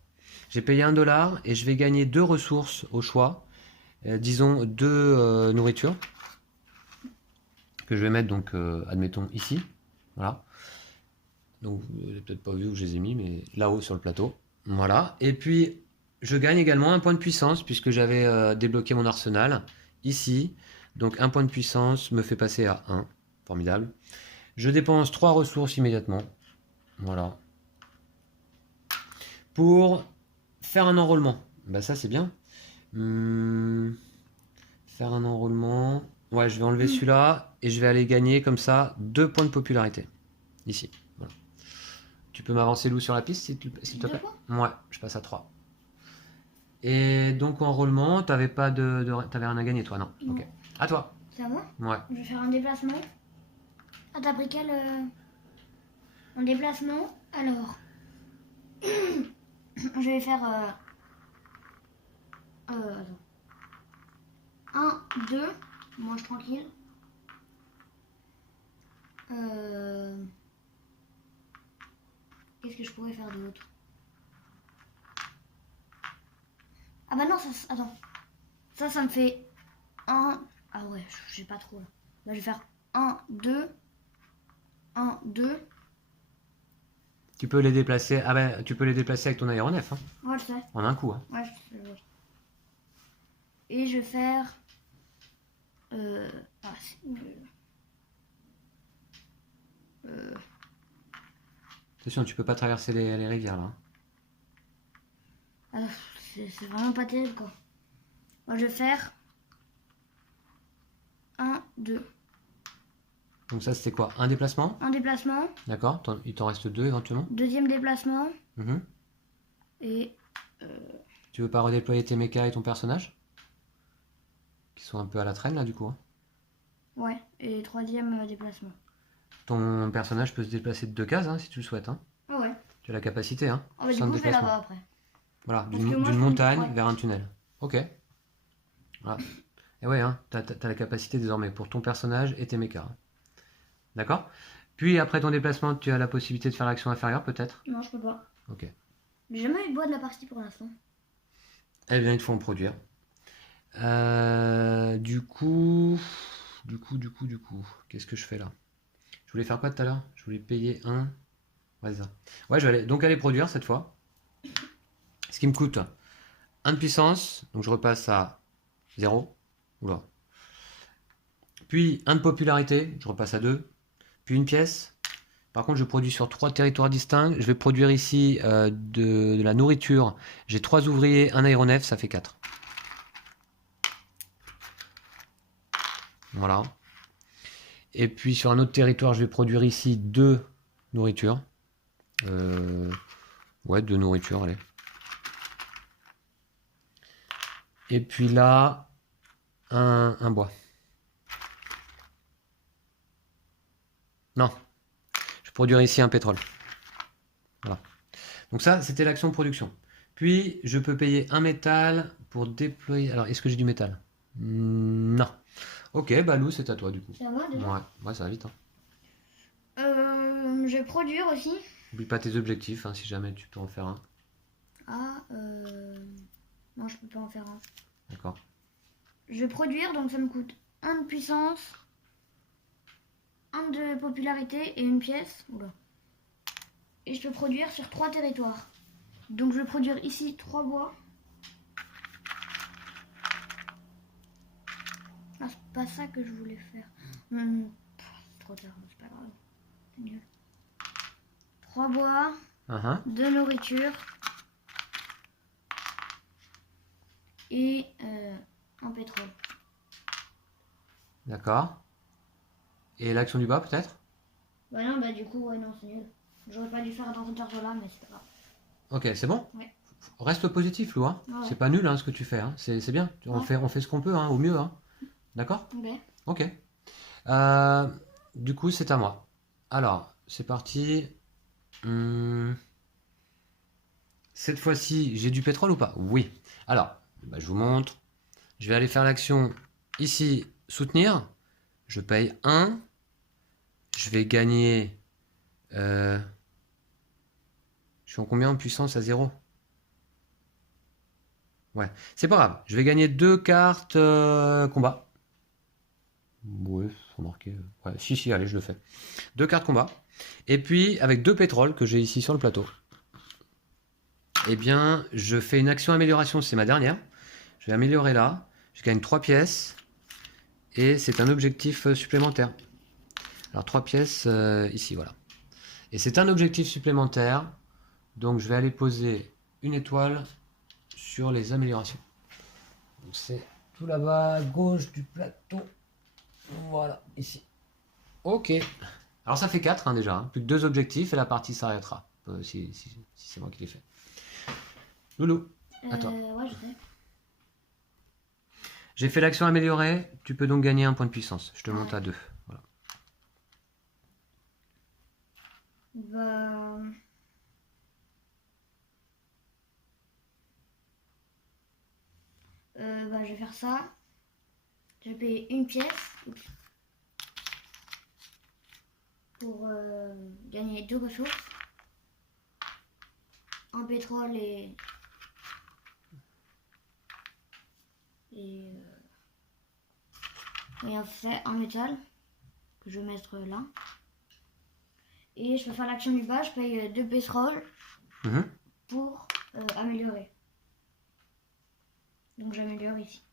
J'ai payé 1 $ et je vais gagner 2 ressources au choix. Disons 2 nourritures. Que je vais mettre, donc, admettons, ici. Voilà. Donc, vous n'avez peut-être pas vu où je les ai mis, mais là-haut sur le plateau. Voilà. Et puis, je gagne également un point de puissance, puisque j'avais débloqué mon arsenal ici. Donc, un point de puissance me fait passer à 1. Formidable. Je dépense 3 ressources immédiatement. Voilà. Pour faire un enrôlement. Bah, ça, c'est bien. Faire un enrôlement. Ouais, je vais enlever celui-là et je vais aller gagner comme ça 2 points de popularité. Ici. Voilà. Tu peux m'avancer Lou sur la piste, s'il te plaît? Ouais, je passe à 3. Et donc, enrôlement, t'avais rien à gagner, toi, non? Non. Ok. À toi. C'est à moi? Ouais. Je vais faire un déplacement. Ah, t'as pris quel... Un déplacement. Alors... je vais faire... Attends. 1, 2. Mange tranquille. Qu'est-ce que je pourrais faire d'autre? Ah bah non, ça... Attends. Ça me fait 1... Ah ouais, j'ai pas trop là. Là, je vais faire 1, 2... 1, 2... Tu peux les déplacer. Ah ben, tu peux les déplacer avec ton aéronef, hein, Ouais, je sais. en un coup. Hein. Ouais, je sais. Et je vais faire... Ah, c'est où Attention, tu peux pas traverser les rivières là. Ah, c'est vraiment pas terrible quoi. Moi je vais faire 1, 2. Donc ça, c'était quoi? Un déplacement? Un déplacement. D'accord. Il t'en reste 2 éventuellement. Deuxième déplacement. Mhm. Et Tu veux pas redéployer tes mechas et ton personnage? Qui sont un peu à la traîne là du coup, hein. ouais. Et troisième déplacement. Ton personnage peut se déplacer de 2 cases hein, si tu le souhaites. Hein. Ah ouais. Tu as la capacité. Hein. Ah bah, du Sans coup, je vais déplacement. là-bas après. Voilà, Parce que moi, d'une je montagne ouais. vers un tunnel. Ok. Voilà. Et ouais, hein, t'as la capacité désormais pour ton personnage et tes mechas. Hein. D'accord? Puis après ton déplacement, tu as la possibilité de faire l'action inférieure peut-être? Non, je peux pas. Ok. J'ai jamais eu de bois de la partie pour l'instant. Eh bien, il te faut en produire. Du coup, qu'est-ce que je fais là? Je voulais faire quoi tout à l'heure? Je voulais payer un. Ouais, c'est ça. Ouais, je vais donc aller produire cette fois. Ce qui me coûte 1 de puissance, donc je repasse à 0. Oula. Puis 1 de popularité, je repasse à 2. Puis une pièce. Par contre, je produis sur 3 territoires distincts. Je vais produire ici de la nourriture. J'ai 3 ouvriers, un aéronef, ça fait 4. Voilà. Et puis sur un autre territoire, je vais produire ici 2 nourritures. Ouais, 2 nourritures, allez. Et puis là, un bois. Non. Je produirai ici un pétrole. Voilà. Donc ça, c'était l'action production. Puis, je peux payer un métal pour déployer... Alors, est-ce que j'ai du métal? Non. Ok, bah Lou, c'est à toi du coup. C'est à moi déjà. Ouais, ça va vite. Hein. Je vais produire aussi. N'oublie pas tes objectifs, hein, si jamais tu peux en faire un. Ah, non, je peux pas en faire un. D'accord. Je vais produire, donc ça me coûte 1 de puissance, 1 de popularité et une pièce. Oula. Et je peux produire sur 3 territoires. Donc je vais produire ici 3 bois. Ah, c'est pas ça que je voulais faire. C'est trop tard, c'est pas grave. C'est nul. 3 bois, 2 nourriture et un pétrole. D'accord. Et l'action du bas peut-être? Bah non, bah du coup, ouais, non, c'est nul. J'aurais pas dû faire dans cet ordre-là, mais c'est pas grave. Ok, c'est bon? Ouais. Reste positif, Lou. Hein. Ah ouais. C'est pas nul hein, ce que tu fais. Hein. C'est bien. On fait ce qu'on peut, hein, au mieux. Hein. D'accord? Ok. Ok. Du coup, c'est à moi. Alors, c'est parti. Cette fois-ci, j'ai du pétrole ou pas? Oui. Alors, bah, je vous montre. Je vais aller faire l'action ici, soutenir. Je paye 1. Je vais gagner... je suis en combien en puissance à 0? Ouais, c'est pas grave. Je vais gagner 2 cartes combat. Ouais, remarquez. Ouais, si, allez, je le fais. 2 cartes combat. Et puis, avec 2 pétroles que j'ai ici sur le plateau, eh bien, je fais une action amélioration. C'est ma dernière. Je vais améliorer là. Je gagne 3 pièces. Et c'est un objectif supplémentaire. Alors, 3 pièces ici, voilà. Et c'est un objectif supplémentaire. Donc, je vais aller poser une étoile sur les améliorations. Donc, c'est tout là-bas à gauche du plateau. Voilà, ici. Ok. Alors ça fait 4 hein, déjà. Hein. Plus que 2 objectifs et la partie s'arrêtera. Si c'est moi qui l'ai fait. Loulou, à toi. Ouais, je sais. J'ai fait l'action améliorée. Tu peux donc gagner 1 point de puissance. Je te monte à 2. Voilà. Je vais faire ça. Je vais payer une pièce. Oups. Pour gagner 2 ressources. Un pétrole et un métal que je vais mettre là. Et je vais faire l'action du bas, je paye 2 pétroles pour améliorer. Donc j'améliore ici.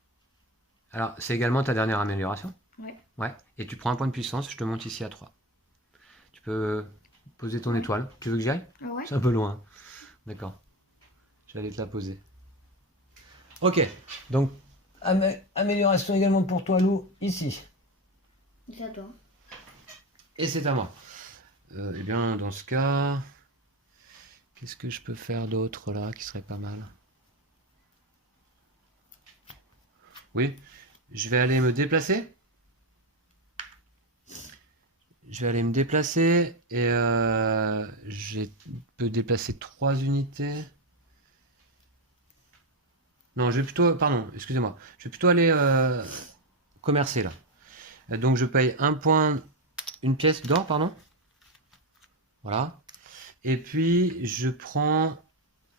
Alors c'est également ta dernière amélioration? Ouais. Ouais. Et tu prends 1 point de puissance, je te monte ici à 3. Tu peux poser ton étoile. Tu veux que j'y aille? Ouais. C'est un peu loin. D'accord. J'allais te la poser. Ok. Donc, amélioration également pour toi, Lou, ici. C'est à toi. Et c'est à moi. Eh bien, dans ce cas, qu'est-ce que je peux faire d'autre là qui serait pas mal? Oui, je vais aller me déplacer. Je vais aller me déplacer et je peux déplacer 3 unités. Non, je vais plutôt, pardon, excusez-moi. Je vais plutôt aller commercer là. Donc je paye un point, une pièce d'or, pardon. Voilà. Et puis je prends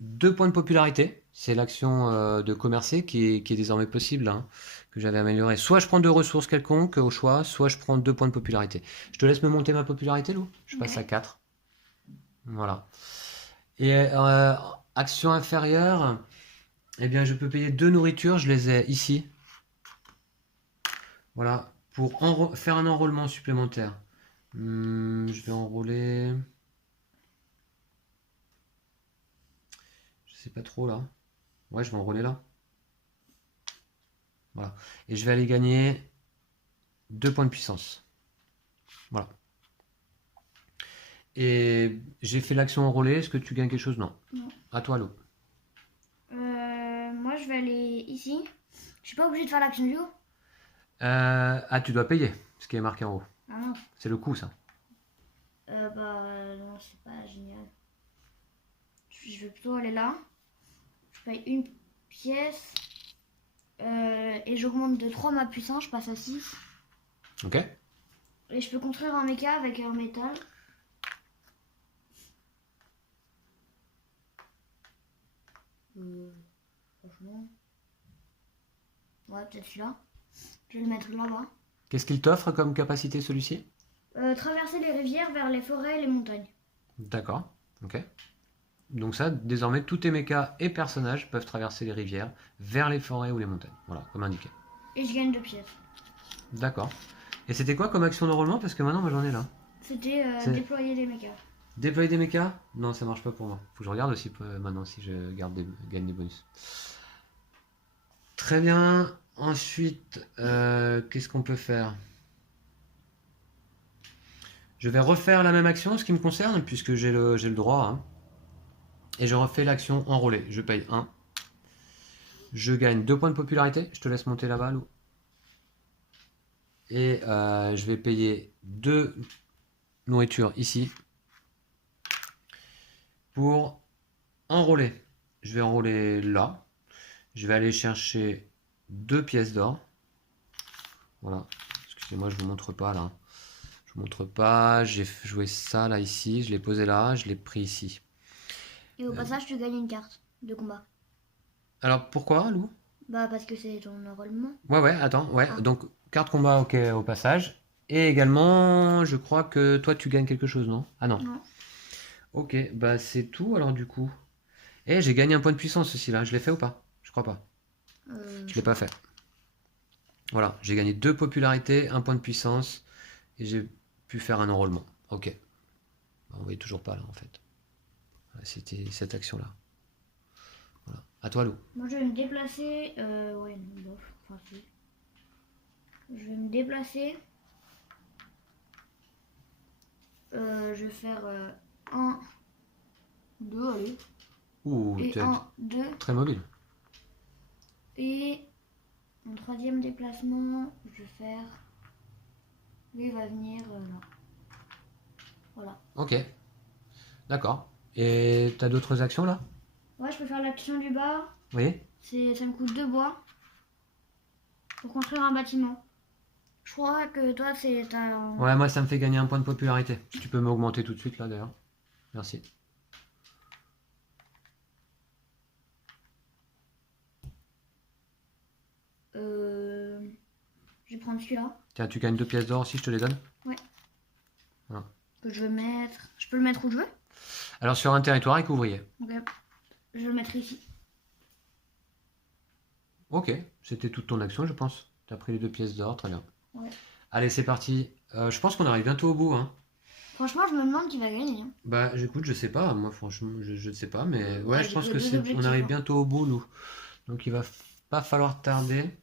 2 points de popularité. C'est l'action de commercer qui est désormais possible, hein, que j'avais amélioré. Soit je prends 2 ressources quelconques au choix, soit je prends 2 points de popularité. Je te laisse me monter ma popularité, Lou. Je passe Ok. à 4. Voilà. Et action inférieure, eh bien je peux payer 2 nourritures, je les ai ici. Voilà. Pour faire un enrôlement supplémentaire. Je vais enrôler. Je sais pas trop là. Ouais, je vais enrôler là. Voilà. Et je vais aller gagner 2 points de puissance. Voilà. Et j'ai fait l'action enrôler. Est-ce que tu gagnes quelque chose? Non. Non. À toi, l'eau. Moi, je vais aller ici. Je suis pas obligée de faire l'action du haut. Ah, tu dois payer ce qui est marqué en haut. Ah non. C'est le coût, ça. Bah non, c'est pas génial. Je vais plutôt aller là. Je paye une pièce. Et j'augmente de 3 ma puissance, je passe à 6. Ok. Et je peux construire un méca avec un métal. Franchement. Ouais, peut-être celui-là. Je vais le mettre là-bas. Qu'est-ce qu'il t'offre comme capacité, celui-ci? Traverser les rivières vers les forêts et les montagnes. D'accord. Ok. Donc ça, désormais, tous tes mechas et personnages peuvent traverser les rivières vers les forêts ou les montagnes. Voilà, comme indiqué. Et je gagne 2 pièces. D'accord. Et c'était quoi comme action d'enrôlement? Parce que maintenant, moi, j'en ai là. C'était C'est- déployer les mechas. Déployer des mechas? Non, ça marche pas pour moi. Faut que je regarde aussi maintenant si je gagne des bonus. Très bien. Ensuite, qu'est-ce qu'on peut faire? Je vais refaire la même action en ce qui me concerne, puisque j'ai le droit, hein. Et je refais l'action enrôler. Je paye 1. Je gagne 2 points de popularité. Je te laisse monter là-bas, Lou. Et je vais payer 2 nourritures ici. Pour enrôler. Je vais enrôler là. Je vais aller chercher 2 pièces d'or. Voilà. Excusez-moi, je ne vous montre pas là. Je vous montre pas. J'ai joué ça là ici. Je l'ai posé là. Je l'ai pris ici. Et au passage, tu gagnes une carte de combat. Alors pourquoi, Lou? Bah, parce que c'est ton enrôlement. Ouais, attends. Ouais. Ah. Donc, carte combat, ok, au passage. Et également, je crois que toi, tu gagnes quelque chose, non? Ah non. Non. Ok, bah c'est tout alors du coup. Et j'ai gagné un point de puissance aussi là. Je l'ai fait ou pas? Je crois pas. Je l'ai pas fait. Voilà, j'ai gagné 2 popularités, 1 point de puissance. Et j'ai pu faire un enrôlement. Ok. Bah, on voyait toujours pas là en fait. C'était cette action là. Voilà. À toi, Lou. Moi, je vais me déplacer. Ouais, non, bof. Enfin, si. Je vais me déplacer. Je vais faire 1, 2, allez. Ouh, Et t'es 1, 2. très mobile. Et mon troisième déplacement, je vais faire. Lui, il va venir là. Voilà. Ok. D'accord. Et t'as d'autres actions là? Ouais, je peux faire l'action du bas. Oui. Ça me coûte 2 bois pour construire un bâtiment. Je crois que toi, c'est un. Ouais, moi ça me fait gagner un point de popularité. Si tu peux m'augmenter tout de suite là d'ailleurs. Merci. Je vais prendre celui-là. Tiens, tu gagnes 2 pièces d'or aussi, je te les donne. Que je vais mettre. Je peux le mettre où je veux. Alors sur un territoire avec ouvrier. Ok. Je vais le mettre ici. Ok, c'était toute ton action je pense. T'as pris les 2 pièces d'or, très bien. Ouais. Allez, c'est parti. Je pense qu'on arrive bientôt au bout, hein. Franchement, je me demande qui va gagner. Hein. Bah, écoute, je sais pas, moi franchement, je ne sais pas, mais ouais, je j'ai pense que que 2 on objectifs, arrive hein. bientôt au bout, nous. Donc il va pas falloir tarder.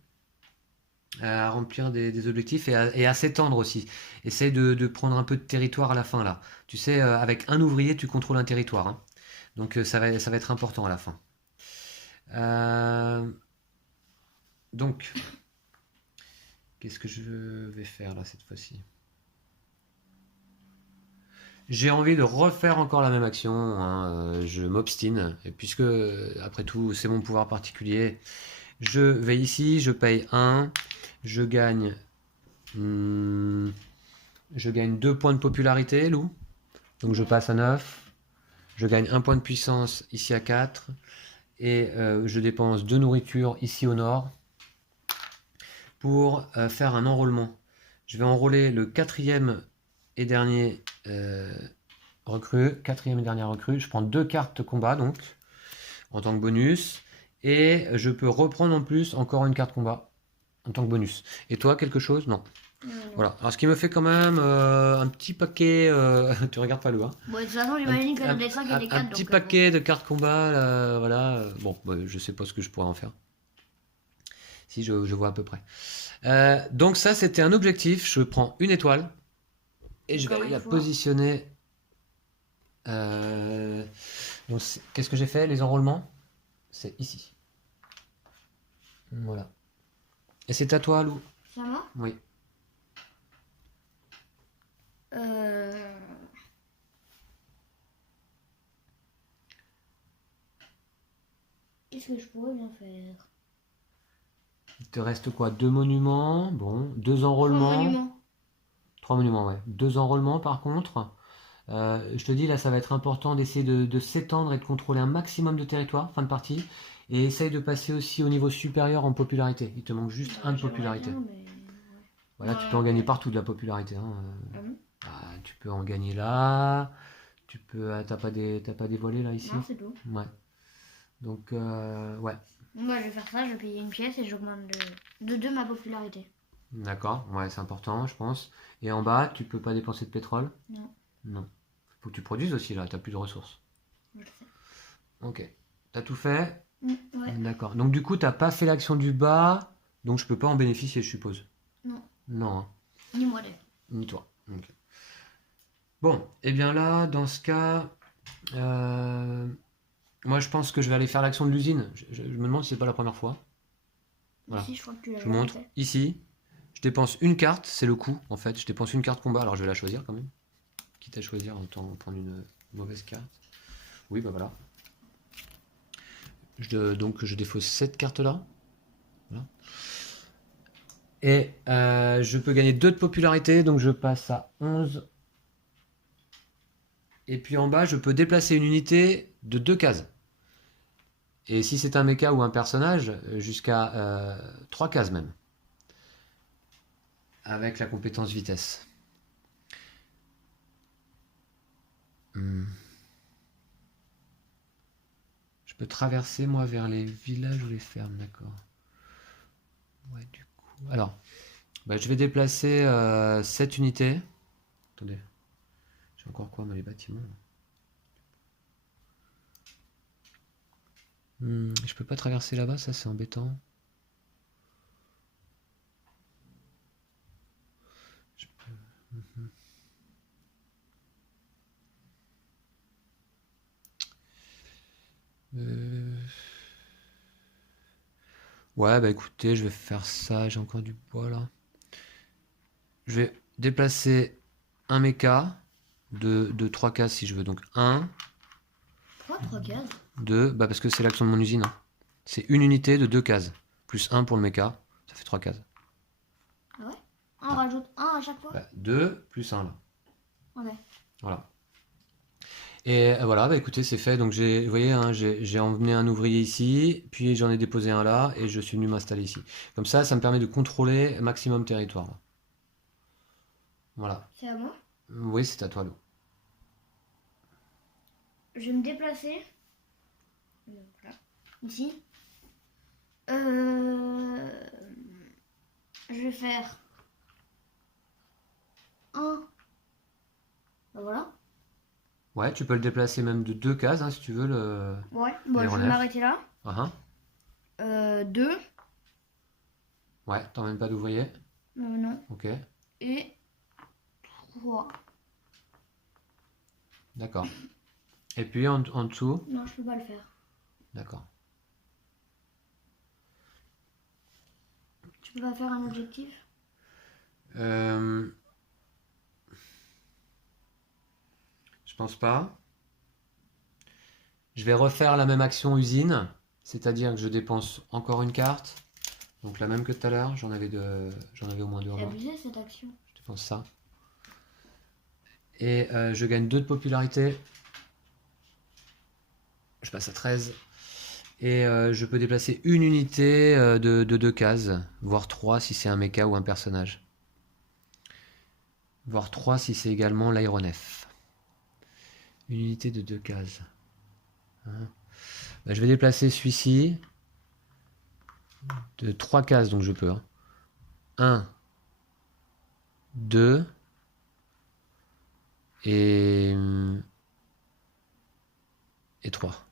à remplir des objectifs et à s'étendre aussi. Essaye de prendre un peu de territoire à la fin là. Tu sais, avec un ouvrier, tu contrôles un territoire, hein. Donc ça va être important à la fin. Euh, donc, qu'est-ce que je vais faire là cette fois-ci? J'ai envie de refaire encore la même action, hein, je m'obstine, et puisque après tout c'est mon pouvoir particulier, je vais ici, je paye 1, je gagne, hmm, je gagne 2 points de popularité, loup, donc je passe à 9, je gagne 1 point de puissance ici à 4, et je dépense 2 nourritures ici au nord pour faire un enrôlement. Je vais enrôler le quatrième et dernier recrue, quatrième et dernière recrue. Je prends 2 cartes de combat donc en tant que bonus et je peux reprendre en plus encore une carte combat en tant que bonus. Et toi quelque chose? Non. Voilà. Alors ce qui me fait quand même un petit paquet. Tu regardes pas le hein? Bon, de toute façon, j'imagine que des 5 et des 4. Un petit paquet de cartes combat. Là, voilà. Bon, je sais pas ce que je pourrais en faire. Si je vois à peu près. Donc ça c'était un objectif. Je prends une étoile et je vais aller la positionner. Donc qu'est-ce que j'ai fait? Les enrôlements, c'est ici. Voilà. Et c'est à toi, Lou? C'est à moi? Oui. Qu'est-ce que je pourrais bien faire? Il te reste quoi? 2 monuments, bon, 2 enrôlements. 3 monuments, ouais. 2 enrôlements par contre. Je te dis, là, ça va être important d'essayer de s'étendre et de contrôler un maximum de territoire, fin de partie. Et essaye de passer aussi au niveau supérieur en popularité. Il te manque juste 1 de popularité. Bien, mais... Voilà, tu peux en gagner partout de la popularité, hein. Tu peux en gagner là. Tu peux. T'as pas dévoilé là ici? Non, c'est tout. Ouais. Donc, ouais. Moi, je vais faire ça, je vais payer une pièce et j'augmente de 2 ma popularité. D'accord, ouais, c'est important, je pense. Et en bas, tu peux pas dépenser de pétrole? Non. Non. Faut que tu produises aussi là, t'as plus de ressources. Je le sais. Ok. T'as tout fait? Ouais. D'accord. Donc du coup, t'as pas fait l'action du bas, donc je peux pas en bénéficier, je suppose. Non. Non, hein. Ni moi d'ailleurs. Ni toi. Ok. Bon, et bien là, dans ce cas, moi je pense que je vais aller faire l'action de l'usine. Je me demande si c'est pas la première fois. Voilà. Ici, je crois que tu l'as Je vous montre. fait. Ici, je dépense une carte, c'est le coup en fait. Je dépense une carte combat, alors je vais la choisir quand même. Quitte à choisir, autant prendre une mauvaise carte. Oui, bah voilà. Donc je défausse cette carte là. Voilà. Et je peux gagner 2 de popularité, donc je passe à 11. Et puis en bas, je peux déplacer une unité de 2 cases. Et si c'est un mecha ou un personnage, jusqu'à 3 cases même. Avec la compétence vitesse. Je peux traverser moi vers les villages ou les fermes, d'accord. Ouais, du coup. Alors, bah, je vais déplacer cette unité. Attendez. J'ai encore quoi, moi, les bâtiments? Je peux pas traverser là-bas, ça c'est embêtant. Je peux... Ouais, bah écoutez, je vais faire ça. J'ai encore du bois là. Je vais déplacer un mecha de 3 cases si je veux. Donc 1, Pourquoi 3 cases? 2, bah parce que c'est l'action de mon usine, hein. C'est une unité de 2 cases. Plus 1 pour le mecha, ça fait 3 cases. Ah ouais? On rajoute 1 à chaque fois? Bah, 2 plus 1 là. Ouais. Voilà. Et voilà, bah écoutez, c'est fait. Donc vous voyez, hein, j'ai emmené un ouvrier ici, puis j'en ai déposé un là, et je suis venu m'installer ici. Comme ça me permet de contrôler maximum territoire, là. Voilà. C'est à moi? Oui, c'est à toi, Lou. Je vais me déplacer. Voilà. Ici. Je vais faire 1. Ben voilà. Ouais, tu peux le déplacer même de 2 cases, hein, si tu veux. Ouais, bon, je vais m'arrêter là. 2. Ouais, t'emmènes pas d'ouvrier. Non. Ok, Et 3. d'accord. Et puis en dessous, Non, je peux pas le faire. d'accord. Tu peux pas faire un objectif? Euh, je pense pas. Je vais refaire la même action usine, c'est-à-dire que je dépense encore une carte. Donc la même que tout à l'heure, j'en avais au moins deux en C'est moins. abusé cette action. Je dépense ça. Et je gagne 2 de popularité. Je passe à 13. Et je peux déplacer une unité de 2 cases, voire 3 si c'est un mecha ou un personnage. Voire 3 si c'est également l'aéronef. Une unité de 2 cases. Hein. Bah, je vais déplacer celui-ci de 3 cases, donc je peux. 1, 2 et 3.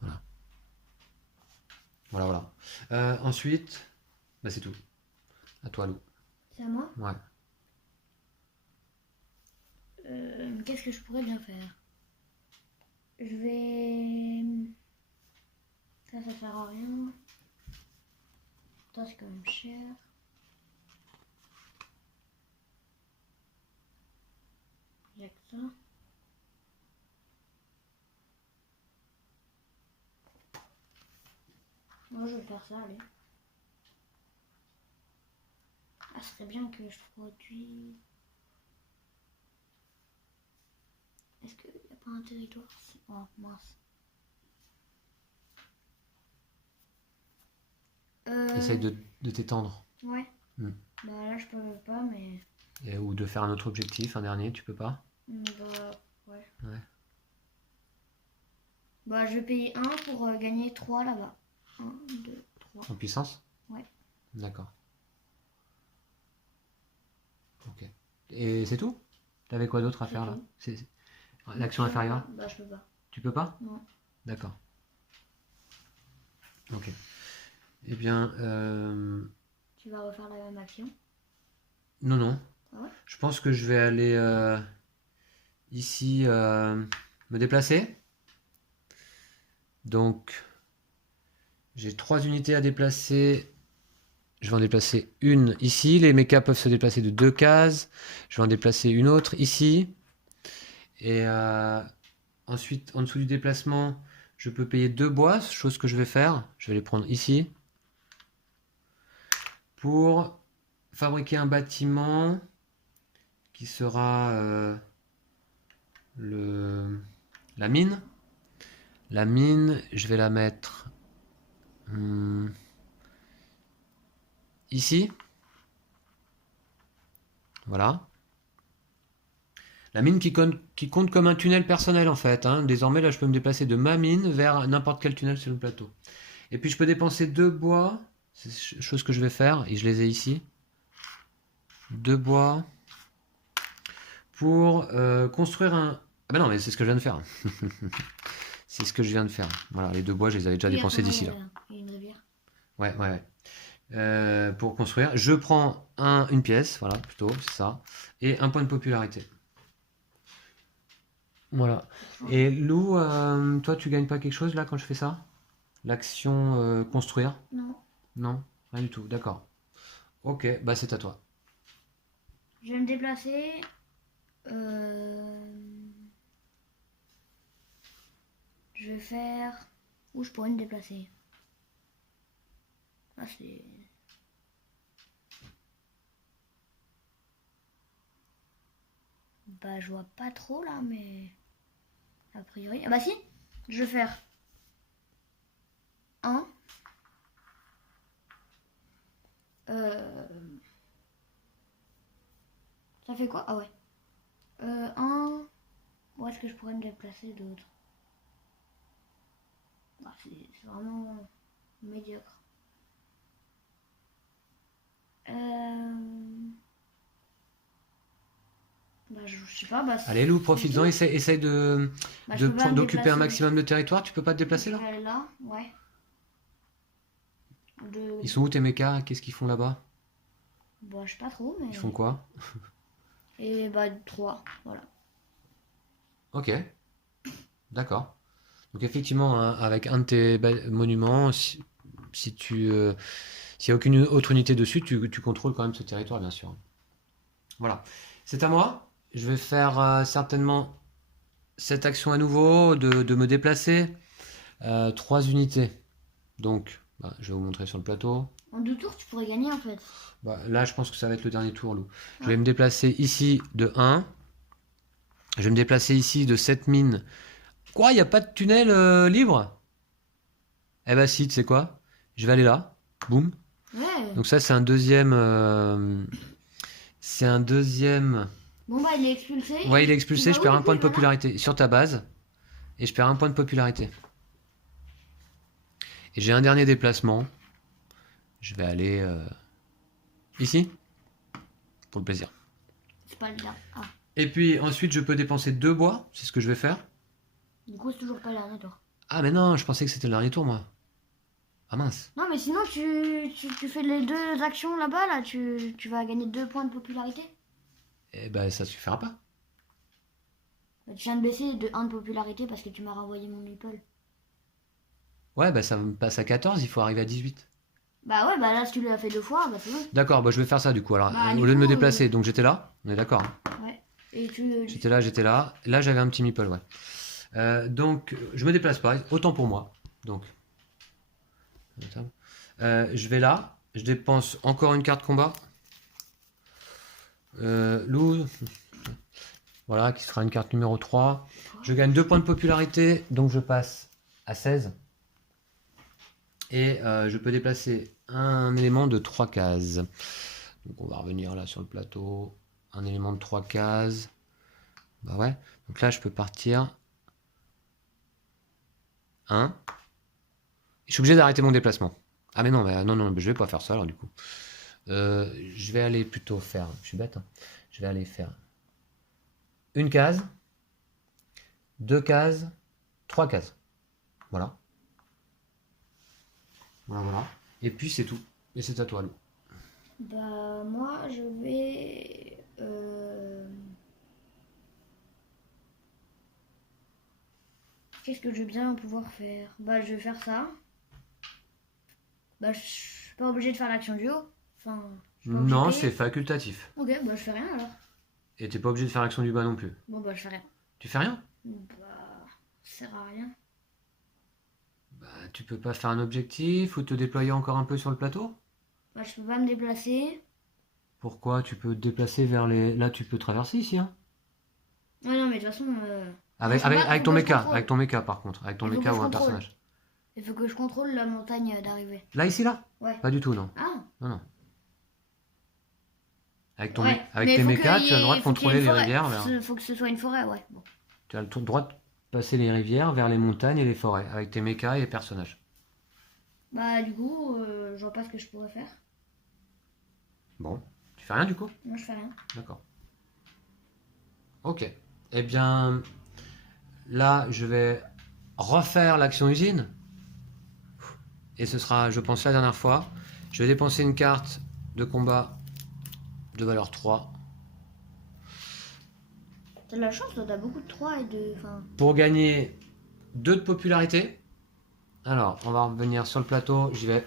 Voilà. Voilà. Ensuite, bah c'est tout. À toi, Lou. C'est à moi? Ouais. Qu'est-ce que je pourrais bien faire? Je vais... Ça sert à rien. Ça, c'est quand même cher. J'ai que ça. Moi, je vais faire ça, allez. Ah, ce serait bien que je produise... Est-ce qu'il n'y a pas un territoire? Oh, mince. Essaye de t'étendre. Ouais. Hmm. Bah là, je peux pas, mais... Ou de faire un autre objectif, un dernier, tu peux pas? Bah, ouais. Ouais. Bah, je vais payer 1 pour gagner 3 là-bas. 1, 2, 3. En puissance? Ouais. D'accord. Ok. Et c'est tout? T'avais quoi d'autre à C'est faire là? tout. L'action inférieure? Bah, je peux pas. Tu peux pas? Non. D'accord. Ok. Eh bien, Tu vas refaire la même action? non. Ah ouais? Je pense que je vais aller ici me déplacer. Donc, j'ai 3 unités à déplacer. Je vais en déplacer une ici. Les mechas peuvent se déplacer de 2 cases. Je vais en déplacer une autre ici. Et ensuite, en dessous du déplacement, je peux payer 2 bois, chose que je vais faire. Je vais les prendre ici. Pour fabriquer un bâtiment qui sera la mine. La mine, je vais la mettre ici. Voilà. La mine qui compte comme un tunnel personnel en fait. Hein. Désormais, là, je peux me déplacer de ma mine vers n'importe quel tunnel sur le plateau. Et puis, je peux dépenser 2 bois. C'est chose que je vais faire. Et je les ai ici. 2 bois. Pour construire un... Ah ben non, mais c'est ce que je viens de faire. C'est ce que je viens de faire. Voilà, les 2 bois, je les avais déjà dépensés d'ici là. Il y a une rivière. Ouais. Pour construire, je prends une pièce, voilà, plutôt, c'est ça. Et un point de popularité. Voilà. Et Lou, toi, tu gagnes pas quelque chose là quand je fais ça? L'action construire? Non. Non, rien du tout, d'accord. Ok, bah c'est à toi. Je vais me déplacer. Je vais faire... Où je pourrais me déplacer? Ah, c'est... Bah, je vois pas trop là, mais... A priori... Ah bah si! Je vais faire... 1. Ça fait quoi? Ah ouais. 1... Où est-ce que je pourrais me déplacer d'autre? Bah, c'est vraiment médiocre. Bah, je sais pas. Bah, Allez Lou, profites-en, essaye bah, d'occuper un maximum de territoire. Tu peux pas te déplacer là? Je vais aller là, ouais. De... Ils sont où tes mechas? Qu'est-ce qu'ils font là-bas? Bon, je sais pas trop, mais... Ils font quoi? Et bah, 3, voilà. Ok, d'accord. Donc effectivement, hein, avec un de tes monuments, si tu, s'il n'y a aucune autre unité dessus, tu contrôles quand même ce territoire, bien sûr. Voilà. C'est à moi. Je vais faire certainement cette action à nouveau, de me déplacer. 3 unités. Donc, bah, je vais vous montrer sur le plateau. En 2 tours, tu pourrais gagner en fait. Bah, là, je pense que ça va être le dernier tour, Lou. Je vais Ouais. me déplacer ici de 1. Je vais me déplacer ici de 7 mines. Quoi, il n'y a pas de tunnel libre? Eh bah si, tu sais quoi? Je vais aller là. Boum. Ouais. Donc ça, c'est un deuxième... c'est un deuxième... Bon bah, il est expulsé. Ouais, il est Tu expulsé, vas je où, perds du un coup, point de il va là? popularité sur ta base. Et je perds un point de popularité. Et j'ai un dernier déplacement. Je vais aller ici. Pour le plaisir. C'est pas le là. Ah. Et puis ensuite, je peux dépenser 2 bois. C'est ce que je vais faire. Du coup, c'est toujours pas le dernier tour. Ah mais non, je pensais que c'était le dernier tour, moi. Ah mince. Non, mais sinon, tu fais les 2 actions là-bas, là, tu vas gagner 2 points de popularité. Eh ben, ça suffira pas. Bah, tu viens de baisser de 1 de popularité parce que tu m'as renvoyé mon meeple. Ouais, bah ça me passe à 14, il faut arriver à 18. Bah ouais, bah là, si tu l'as fait 2 fois, bah c'est bon. D'accord, bah je vais faire ça du coup. Alors, Bah, au du lieu de me coup, déplacer, donc j'étais là, on est d'accord, hein. Ouais. Et tu... J'étais là, j'étais là. Là, j'avais un petit meeple, ouais. Donc, je me déplace pas, autant pour moi. Donc, je vais là, je dépense encore une carte combat. Lou, voilà, qui sera une carte numéro 3. Je gagne 2 points de popularité, donc je passe à 16. Et je peux déplacer un élément de 3 cases. Donc on va revenir là sur le plateau. Un élément de 3 cases. Bah ouais. Donc là, je peux partir. 1. Je suis obligé d'arrêter mon déplacement. Ah mais non, non, je vais pas faire ça alors du coup. Je vais aller plutôt faire... Je suis bête, hein. Je vais aller faire une case, 2 cases, 3 cases. Voilà. Voilà. Et puis c'est tout. Et c'est à toi, Lou. Bah moi, je vais... Qu'est-ce que je vais bien pouvoir faire? Bah je vais faire ça. Bah je suis pas obligé de faire l'action du haut. Enfin, je suis pas Non, obligé. c'est facultatif. Ok, bah je fais rien alors. Et t'es pas obligé de faire l'action du bas non plus. Bon bah je fais rien. Tu fais rien? Bah, ça sert à rien. Bah, tu peux pas faire un objectif ou te déployer encore un peu sur le plateau? Bah je peux pas me déplacer. Pourquoi? Tu peux te déplacer vers les... Là, tu peux traverser ici, hein? Ouais non mais de toute façon... Avec, faut pas- avec faut ton que je mecha, contrôle. avec ton mecha par contre. Avec ton Il faut mecha que je ou un contrôle. personnage. Il faut que je contrôle la montagne d'arrivée. Là, ici, là? Ouais. Pas du tout, non. Ah Non. Avec, ton ouais. avec Mais tes faut mechas, qu'il y tu as le droit ait- de faut qu'il y ait contrôler une les forêt. rivières vers... Faut que ce soit une forêt, ouais. Bon. Tu as le droit de passer les rivières vers les montagnes et les forêts. Avec tes mechas et les personnages. Bah du coup, je vois pas ce que je pourrais faire. Bon. Tu fais rien du coup? Moi je fais rien. D'accord. Ok. Eh bien, là, je vais refaire l'action usine. Et ce sera, je pense, la dernière fois. Je vais dépenser une carte de combat de valeur 3 T'as de la chance, toi, t'as beaucoup de 3 et de... Enfin... pour gagner 2 de popularité. Alors, on va revenir sur le plateau. J'y vais.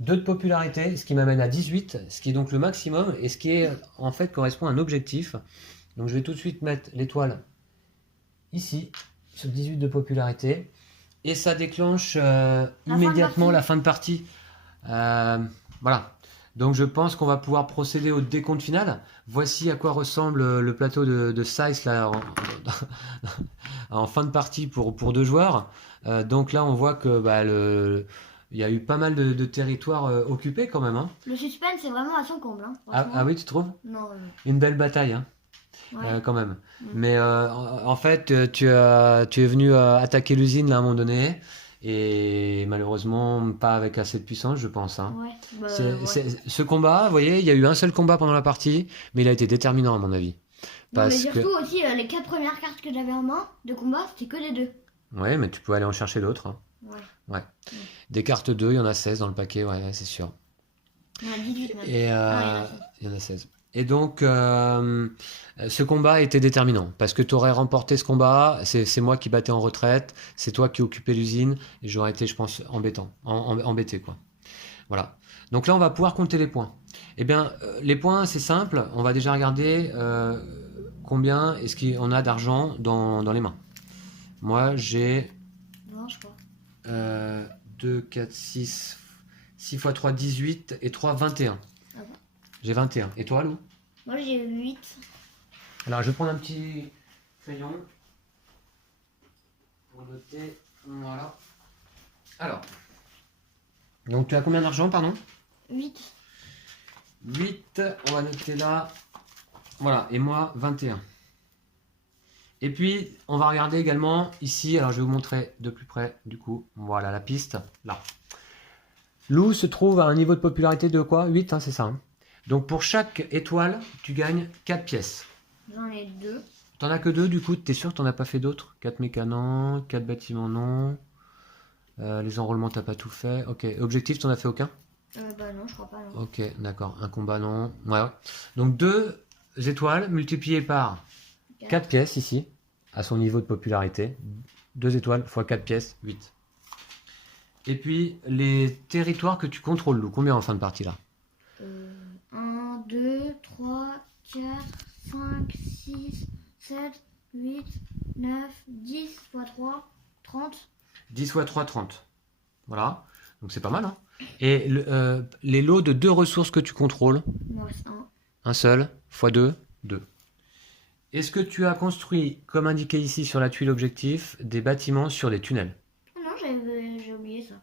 2 de popularité, ce qui m'amène à 18, ce qui est donc le maximum et ce qui est en fait correspond à un objectif. Donc je vais tout de suite mettre l'étoile ici, sur 18 de popularité. Et ça déclenche immédiatement la fin de partie. Voilà. Donc je pense qu'on va pouvoir procéder au décompte final. Voici à quoi ressemble le plateau de Size là, en fin de partie pour 2 joueurs. Donc là on voit que bah, il y a eu pas mal de territoires occupés quand même. Hein. Le suspense, c'est vraiment à son comble. Hein, Ah oui, tu trouves? Non. Une belle bataille. Hein. Ouais. Quand même. Mais en fait, tu es venu attaquer l'usine là à un moment donné, et malheureusement pas avec assez de puissance, je pense. Hein. Ouais. Bah, Ce combat, vous voyez, il y a eu un seul combat pendant la partie, mais il a été déterminant à mon avis. Non, mais Parce surtout aussi, les 4 premières cartes que j'avais en main de combat, c'était que des 2. Ouais, mais tu peux aller en chercher d'autres. Hein. Ouais. Des cartes 2, il y en a 16 dans le paquet, ouais, c'est sûr. Il y en a 18 même. Et Ah, il y en a 16. Et donc, ce combat était déterminant parce que tu aurais remporté ce combat. C'est moi qui battais en retraite, c'est toi qui occupais l'usine et j'aurais été, je pense, embêté, quoi. Voilà. Donc là, on va pouvoir compter les points. Eh bien, les points, c'est simple. On va déjà regarder combien est-ce qu'on a d'argent dans les mains. Moi, j'ai non, je crois. 2, 4, 6 x 3, 18 et 3, 21. Ah bon. J'ai 21. Et toi, Lou? Moi, j'ai 8. Alors, je vais prendre un petit crayon pour noter. Voilà. Alors, donc tu as combien d'argent, pardon? 8. 8, on va noter là. Voilà, et moi, 21. Et puis, on va regarder également ici. Alors, je vais vous montrer de plus près, du coup. Voilà, la piste, là. Lou se trouve à un niveau de popularité de quoi? 8, hein, c'est ça. Hein. Donc, pour chaque étoile, tu gagnes 4 pièces. J'en ai 2. T'en as que 2, du coup, t'es sûr que t'en as pas fait d'autres? 4 mécanants, 4 bâtiments, non. Les enrôlements, t'as pas tout fait. Ok, objectif, t'en as fait aucun? Bah non, je crois pas. Non. Ok, d'accord. Un combat, non. Ouais. Donc, 2 étoiles multipliées par 4 pièces ici, à son niveau de popularité. 2 étoiles fois 4 pièces, 8. Et puis, les territoires que tu contrôles, Lou, combien en fin de partie là? 1, 2, 3, 4, 5, 6, 7, 8, 9, 10 x 3, 30. 10 fois 3, 30. Voilà. Donc c'est pas mal. Hein. Et les lots de 2 ressources que tu contrôles? Il me reste 1. Un seul, fois 2, 2. Est-ce que tu as construit, comme indiqué ici sur la tuile objectif, des bâtiments sur des tunnels? Non, j'ai oublié ça.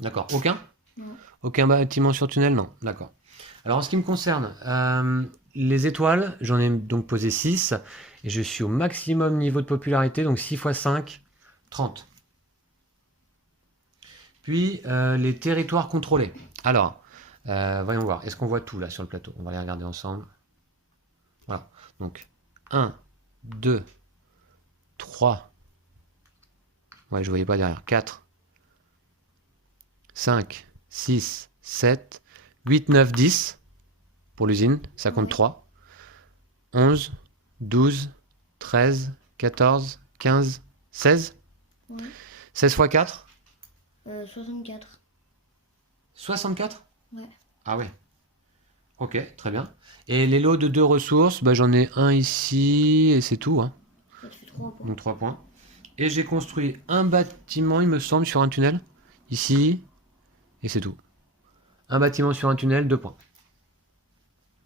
D'accord. Aucun? Non. Aucun bâtiment sur tunnel? Non. D'accord. Alors en ce qui me concerne, les étoiles, j'en ai donc posé 6 et je suis au maximum niveau de popularité, donc 6 x 5, 30. Puis les territoires contrôlés. Alors, voyons voir, est-ce qu'on voit tout là sur le plateau? On va les regarder ensemble. Voilà, donc 1, 2, 3, ouais je voyais pas derrière, 4, 5, 6, 7, 8, 9, 10 pour l'usine, ça compte 3, 11, 12, 13, 14, 15, 16, Ouais. 16 x 4, 64. 64? Ouais. Ah ouais. Ok, très bien. Et les lots de 2 ressources, bah, j'en ai un ici et c'est tout. Hein. Ça te fait 3 points. Donc 3 points. Et j'ai construit un bâtiment, il me semble, sur un tunnel. Ici. Et c'est tout. Un bâtiment sur un tunnel, 2 points.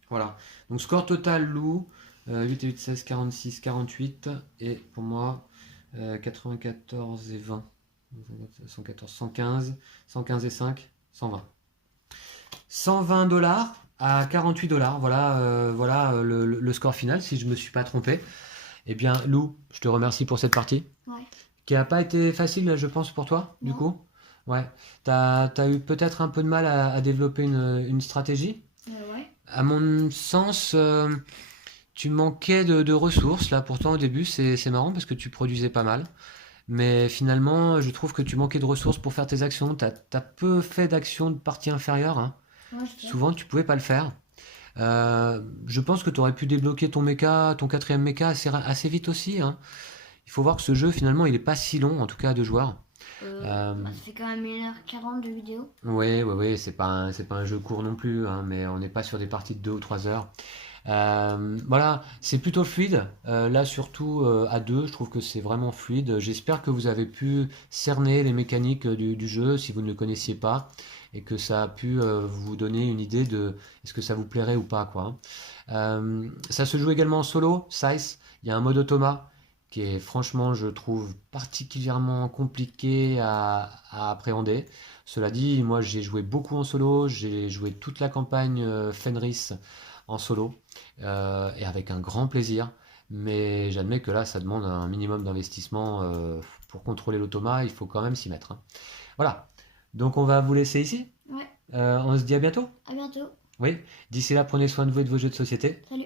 Voilà. Donc score total, Lou. 8 et 8, 16, 46, 48. Et pour moi, 94 et 20. 114, 115. 115 et 5, 120. 120 $ à 48 $. Voilà, le score final, si je ne me suis pas trompé. Eh bien, Lou, je te remercie pour cette partie. Ouais. Qui n'a pas été facile, je pense, pour toi, du Non. coup. Ouais. T'as eu peut-être un peu de mal à développer une stratégie. Ouais. À mon sens, tu manquais de ressources. Là, pourtant, au début, c'est marrant parce que tu produisais pas mal. Mais finalement, je trouve que tu manquais de ressources pour faire tes actions. T'as peu fait d'actions de partie inférieure. Hein. Ouais, je sais. Souvent, tu pouvais pas le faire. Je pense que tu aurais pu débloquer ton mecha, ton 4e mecha assez vite aussi. Hein. Il faut voir que ce jeu, finalement, il est pas si long, en tout cas à 2 joueurs. Ça fait quand même 1h40 de vidéo. Oui, c'est pas un jeu court non plus, hein, mais on n'est pas sur des parties de 2 ou 3 heures. Voilà, c'est plutôt fluide. Là, surtout à 2, je trouve que c'est vraiment fluide. J'espère que vous avez pu cerner les mécaniques du jeu si vous ne le connaissiez pas et que ça a pu vous donner une idée de est-ce que ça vous plairait ou pas, quoi. Ça se joue également en solo, Scythe. Il y a un mode automa qui est franchement, je trouve, particulièrement compliqué à appréhender. Cela dit, moi j'ai joué beaucoup en solo, j'ai joué toute la campagne Fenris en solo, et avec un grand plaisir. Mais j'admets que là, ça demande un minimum d'investissement pour contrôler l'automa, il faut quand même s'y mettre. Hein. Voilà, donc on va vous laisser ici. Ouais. On se dit à bientôt. À bientôt. Oui, d'ici là, prenez soin de vous et de vos jeux de société. Salut.